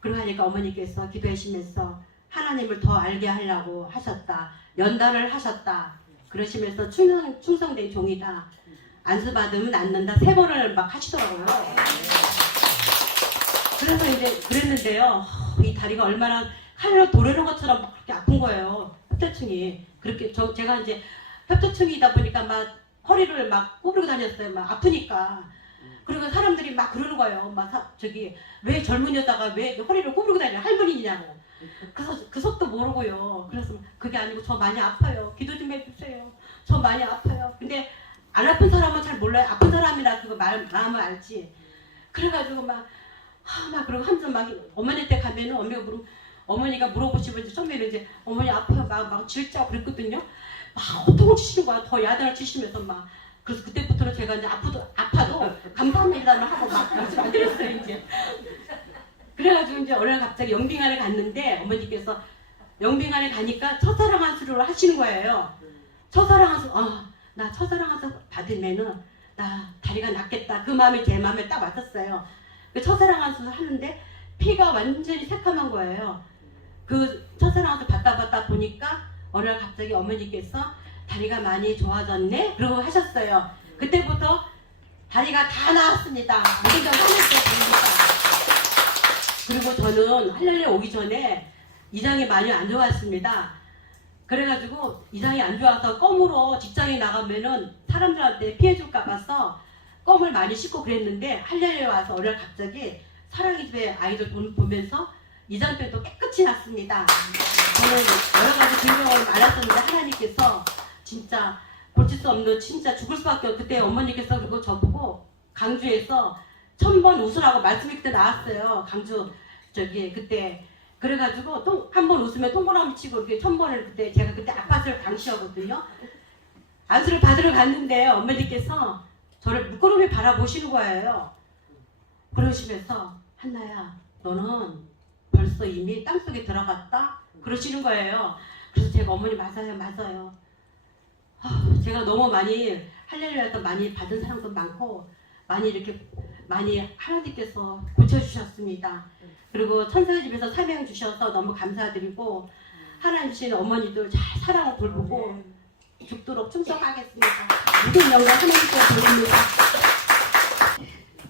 그러고 하니까 어머니께서 기도하시면서 하나님을 더 알게 하려고 하셨다. 연단을 하셨다. 그러시면서 충성된 종이다. 안수받으면 낫는다. 3번을 막 하시더라고요. 그래서 이제 그랬는데요. 이 다리가 얼마나 칼로 도르는 것처럼 막 그렇게 아픈 거예요. 협착증이. 그렇게 제가 이제 협착증이다 보니까 막 허리를 막 구부리고 다녔어요. 막 아프니까. 그리고 사람들이 막 그러는 거예요. 막 왜 젊은 여자가 왜 허리를 구부리고 다녀? 할머니냐고. 그래서 그 속도 모르고요. 그래서 그게 아니고 저 많이 아파요. 기도 좀 해주세요. 저 많이 아파요. 근데 안 아픈 사람은 잘 몰라요. 아픈 사람이라 그거 마음을 알지. 그래가지고 막 그러고 한참 막 어머니 때 가면은 어머니가 물어보시면 처음에는 이제 어머니 아파요. 막 질짜고 그랬거든요. 막 호통을 치시는 거야. 더 야단을 치시면서 막. 그래서 그때부터는 제가 이제 아파도 감사합니다를 하고 막 말씀 안 드렸어요, 이제. 그래가지고 이제 어느 날 갑자기 영빈관에 갔는데 어머니께서 영빈관에 가니까 첫사랑 한수를 하시는 거예요. 첫사랑 한수, 나 첫사랑 한수 받으면은 나 다리가 낫겠다. 그 마음이 제 마음에 딱 맞았어요. 그 첫사랑 한수를 하는데 피가 완전히 새카만 거예요. 그 첫사랑 한수 받다 보니까 어느 날 갑자기 어머니께서 다리가 많이 좋아졌네? 그러고 하셨어요. 그때부터 다리가 다 나았습니다. 무슨 점 하셨습니다. 그리고 저는 할렐루야 오기 전에 이장이 많이 안 좋았습니다. 그래가지고 이장이 안 좋아서 껌으로 직장에 나가면은 사람들한테 피해줄까 봐서 껌을 많이 씹고 그랬는데 할렐루야 와서 어느 날 갑자기 사랑의 집에 아이들 보면서 이장병도 깨끗이 났습니다. 저는 여러 가지 증명을 알았었는데 하나님께서 진짜 고칠 수 없는 진짜 죽을 수밖에 없. 그때 어머니께서 그리고 저보고 강주에서 1000번 웃으라고 말씀이 그때 나왔어요. 강주 저기 그때 그래가지고 한 번 웃으면 동그라미 치고 이렇게 1000번을 그때 제가 그때 아팠을 당시였거든요. 안수를 받으러 갔는데 어머니께서 저를 물끄러미 바라보시는 거예요. 그러시면서 한나야 너는 벌써 이미 땅속에 들어갔다? 그러시는 거예요. 그래서 제가 어머니 맞아요. 제가 너무 많이 할렐루야도 많이 받은 사람도 많고 많이 이렇게 많이 하나님께서 고쳐주셨습니다. 그리고 천사의 집에서 사명 주셔서 너무 감사드리고 하나님 주신 어머니들 잘 사랑을 돌보고 죽도록 충성하겠습니다. 모든 영광 하나님께 돌립니다.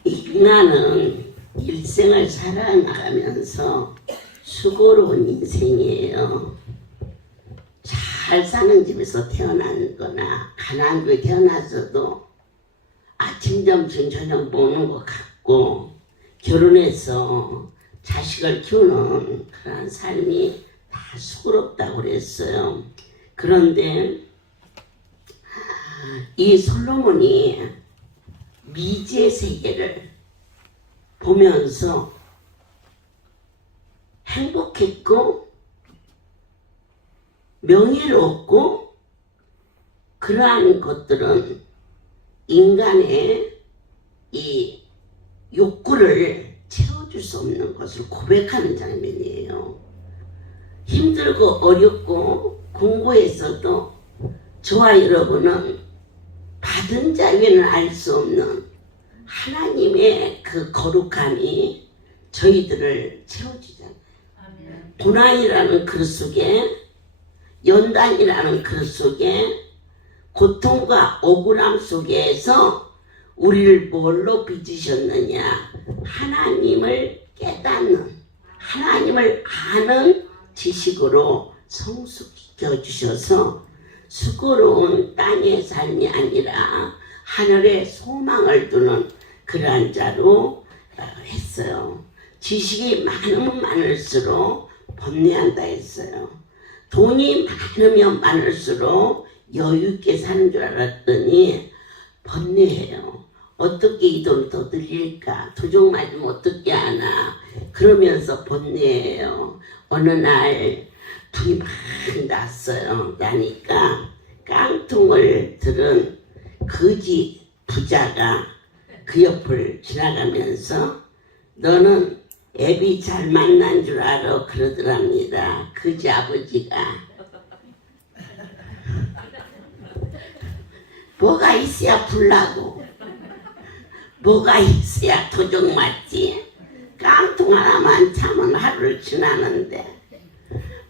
인간은 일생을 살아나가면서 수고로운 인생이에요. 잘 사는 집에서 태어난 거나 가난한 집에 태어나서도 아침, 점심, 저녁 먹는 것 같고 결혼해서 자식을 키우는 그런 삶이 다 수고롭다고 그랬어요. 그런데 이 솔로몬이 미지의 세계를 보면서 행복했고 명예롭고 그러한 것들은 인간의 이 욕구를 채워줄 수 없는 것을 고백하는 장면이에요. 힘들고 어렵고 공부에서도 저와 여러분은 받은 자에는 알 수 없는 하나님의 그 거룩함이 저희들을 채워주잖아요. 고난이라는 그릇 속에 연단이라는 그릇 속에 고통과 억울함 속에서 우리를 뭘로 빚으셨느냐? 하나님을 깨닫는, 하나님을 아는 지식으로 성숙시켜 주셔서 수고로운 땅의 삶이 아니라 하늘에 소망을 두는 그러한 자로 했어요. 지식이 많으면 많을수록 번뇌한다 했어요. 돈이 많으면 많을수록 여유있게 사는 줄 알았더니 번뇌해요. 어떻게 이 돈을 더 늘릴까? 도적 맞으면 어떻게 하나? 그러면서 번뇌해요. 어느 날 불이 막 났어요. 나니까 깡통을 들은 거지 부자가 그 옆을 지나가면서 너는 애비 잘 만난 줄 알아 그러더랍니다. 거지 아버지가. 뭐가 있어야 불나고 뭐가 있어야 도적 맞지. 깡통 하나만 참은 하루를 지나는데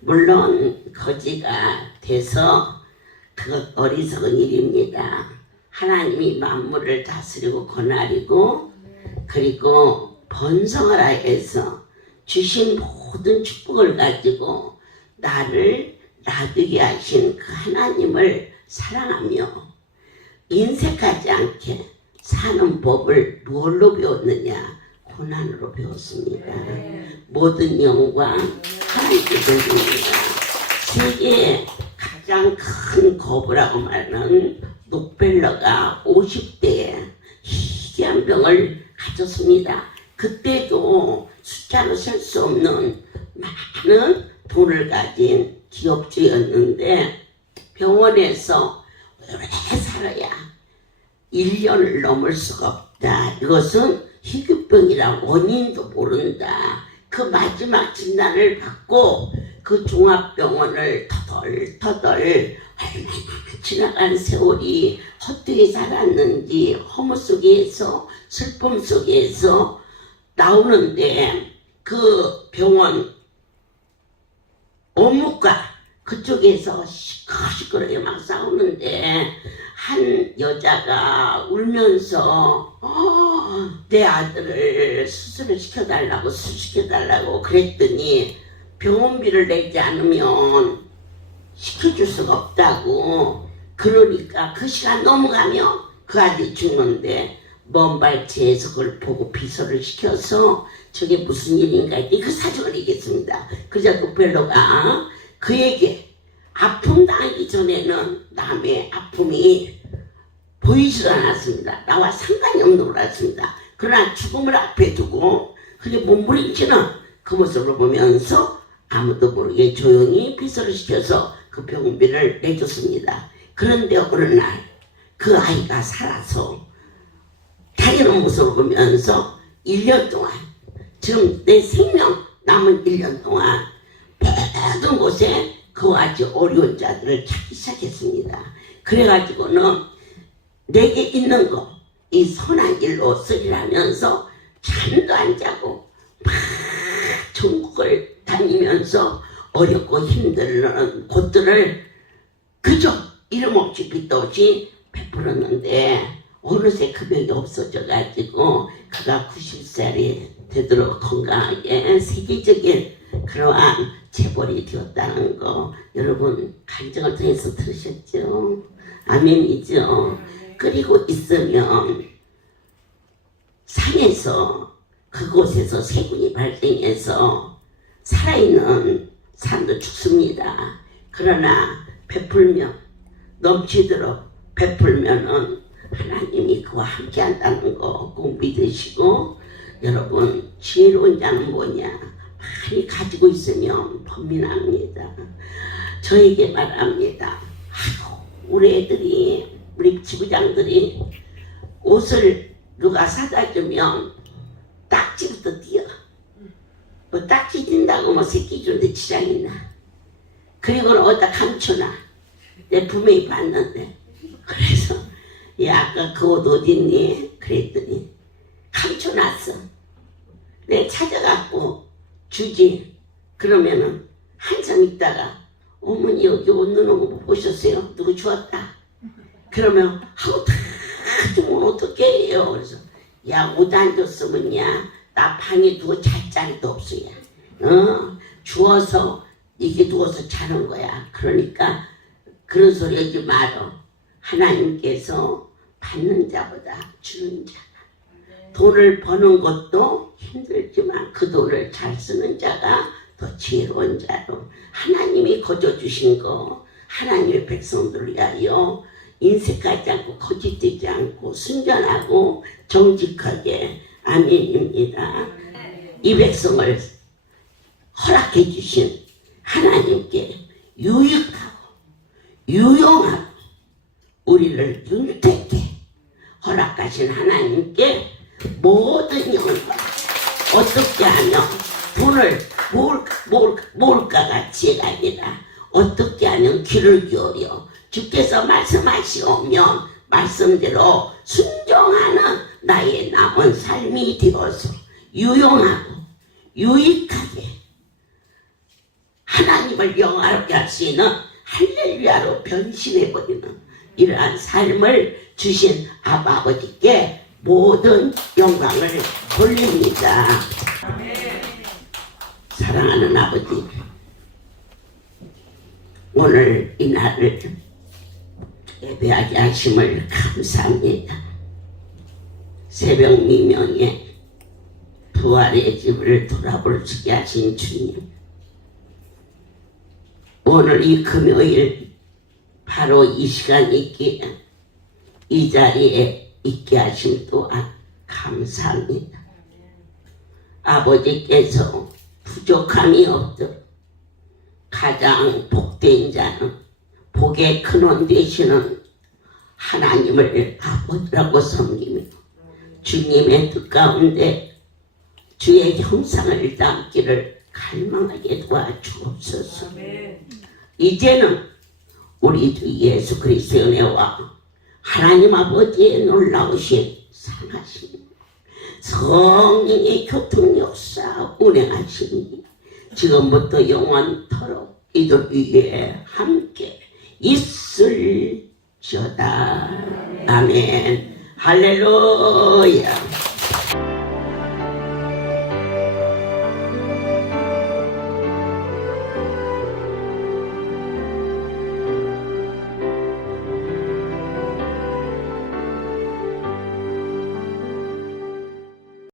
물론 거지가 돼서 그것 어리석은 일입니다. 하나님이 만물을 다스리고 권하리고 그리고 번성하라 해서 주신 모든 축복을 가지고 나를 놔두게 하신 그 하나님을 사랑하며 인색하지 않게 사는 법을 뭘로 배웠느냐? 고난으로 배웠습니다. 모든 영광 하나님께 돌립니다. 세계의 가장 큰 거부라고 말하는 록펠러가 50대에 희귀한 병을 가졌습니다. 그때도 숫자로 셀 수 없는 많은 돈을 가진 기업주였는데 병원에서 오래 살아야 1년을 넘을 수가 없다. 이것은 희귀병이라 원인도 모른다. 그 마지막 진단을 받고 그 종합병원을 터덜터덜 얼마나 지나간 세월이 헛되게 살았는지 허무 속에서 슬픔 속에서 나오는데 그 병원 업무과 그쪽에서 시끄럽게 막 싸우는데 한 여자가 울면서 내 아들을 수술을 시켜달라고 그랬더니 병원비를 내지 않으면 시켜줄 수가 없다고. 그러니까 그 시간 넘어가면 그 아들이 죽는데 먼 발치에서 그걸 보고 비서를 시켜서 저게 무슨 일인가 했더니 그 사정을 얘기했습니다. 그러자 록펠러가 그에게 아픔 당하기 전에는 남의 아픔이 보이지도 않았습니다. 나와 상관이 없는 줄 알았습니다. 그러나 죽음을 앞에 두고 그게 몸부림치는 그 모습을 보면서 아무도 모르게 조용히 비서를 시켜서 그 병원비를 내줬습니다. 그런데 어느 날 그 아이가 살아서 다니는 모습을 보면서 1년 동안, 지금 내 생명 남은 1년 동안 모든 곳에 그 아주 어려운 자들을 찾기 시작했습니다. 그래가지고는 내게 있는 거 이 선한 일로 쓰리라면서 잠도 안 자고 막 전국을 다니면서 어렵고 힘든 곳들을 그저 이름 없이 빛도 없이 베풀었는데 어느새 그 병이 없어져가지고 그가 90살이 되도록 건강하게 세계적인 그러한 재벌이 되었다는 거 여러분 간증을 통해서 들으셨죠? 아멘이죠? 그리고 있으면 산에서 그곳에서 세균이 발생해서 살아있는 사람도 죽습니다. 그러나 베풀면 넘치도록 베풀면은 하나님이 그와 함께 한다는 거 꼭 믿으시고 여러분 지혜로운 자는 뭐냐 많이 가지고 있으면 범민합니다. 저에게 말합니다. 우리 애들이 우리 지부장들이 옷을 누가 사다 주면 딱지부터 띄어. 뭐 딱지 띈다고 뭐 새끼 주는데 지장이 나. 그리고는 어디다 감춰놔. 내 분명히 봤는데. 그래서 야 아까 그 옷 어딨니? 그랬더니 감춰놨어. 내가 찾아갖고 주지. 그러면은 한참 있다가 어머니 여기 옷 넣는 거 못 보셨어요? 누구 주었다. 그러면 하고 다 주면 어떻게 해요? 그래서 야 옷 안 줬으면야 나 방에 두고 잘 자리도 없어요. 주워서 이게 누워서 자는 거야. 그러니까 그런 소리 하지 말어. 하나님께서 받는 자보다 주는 자가 돈을 버는 것도 힘들지만 그 돈을 잘 쓰는 자가 더 지혜로운 자로 하나님이 거저주신 거 하나님의 백성들을 위하여 인색하지 않고 거짓되지 않고 순전하고 정직하게 아멘입니다. 이 백성을 허락해 주신 하나님께 유익하고 유용하고 우리를 윤택해 허락하신 하나님께 모든 영광 어떻게 하면 돈을 모을까가 지혜가 아니라 어떻게 하면 귀를 기울여 주께서 말씀하시오면 말씀대로 순종하는 나의 남은 삶이 되어서 유용하고 유익하게 하나님을 영화롭게 할 수 있는 할렐루야로 변신해버리는 이러한 삶을 주신 아버지께 모든 영광을 돌립니다. 사랑하는 아버지, 오늘 이 날을 예배하게 하심을 감사합니다. 새벽 미명에 부활의 집을 돌아볼 수 있게 하신 주님, 오늘 이 금요일 바로 이 시간 있기에 이 자리에 있게 하심 또한 감사합니다. 아버지께서 부족함이 없도록 가장 복된 자는 복의 근원 되시는 하나님을 아버지라고 섬기며 주님의 뜻 가운데 주의 형상을 담기를 갈망하게 도와주옵소서. 이제는 우리 주 예수 그리스도의 은혜와 하나님 아버지의 놀라우신 사랑하심 성령의 교통 역사 운행하시니 지금부터 영원토록 이들 위에 함께 있을지어다. 아멘. 할렐루야.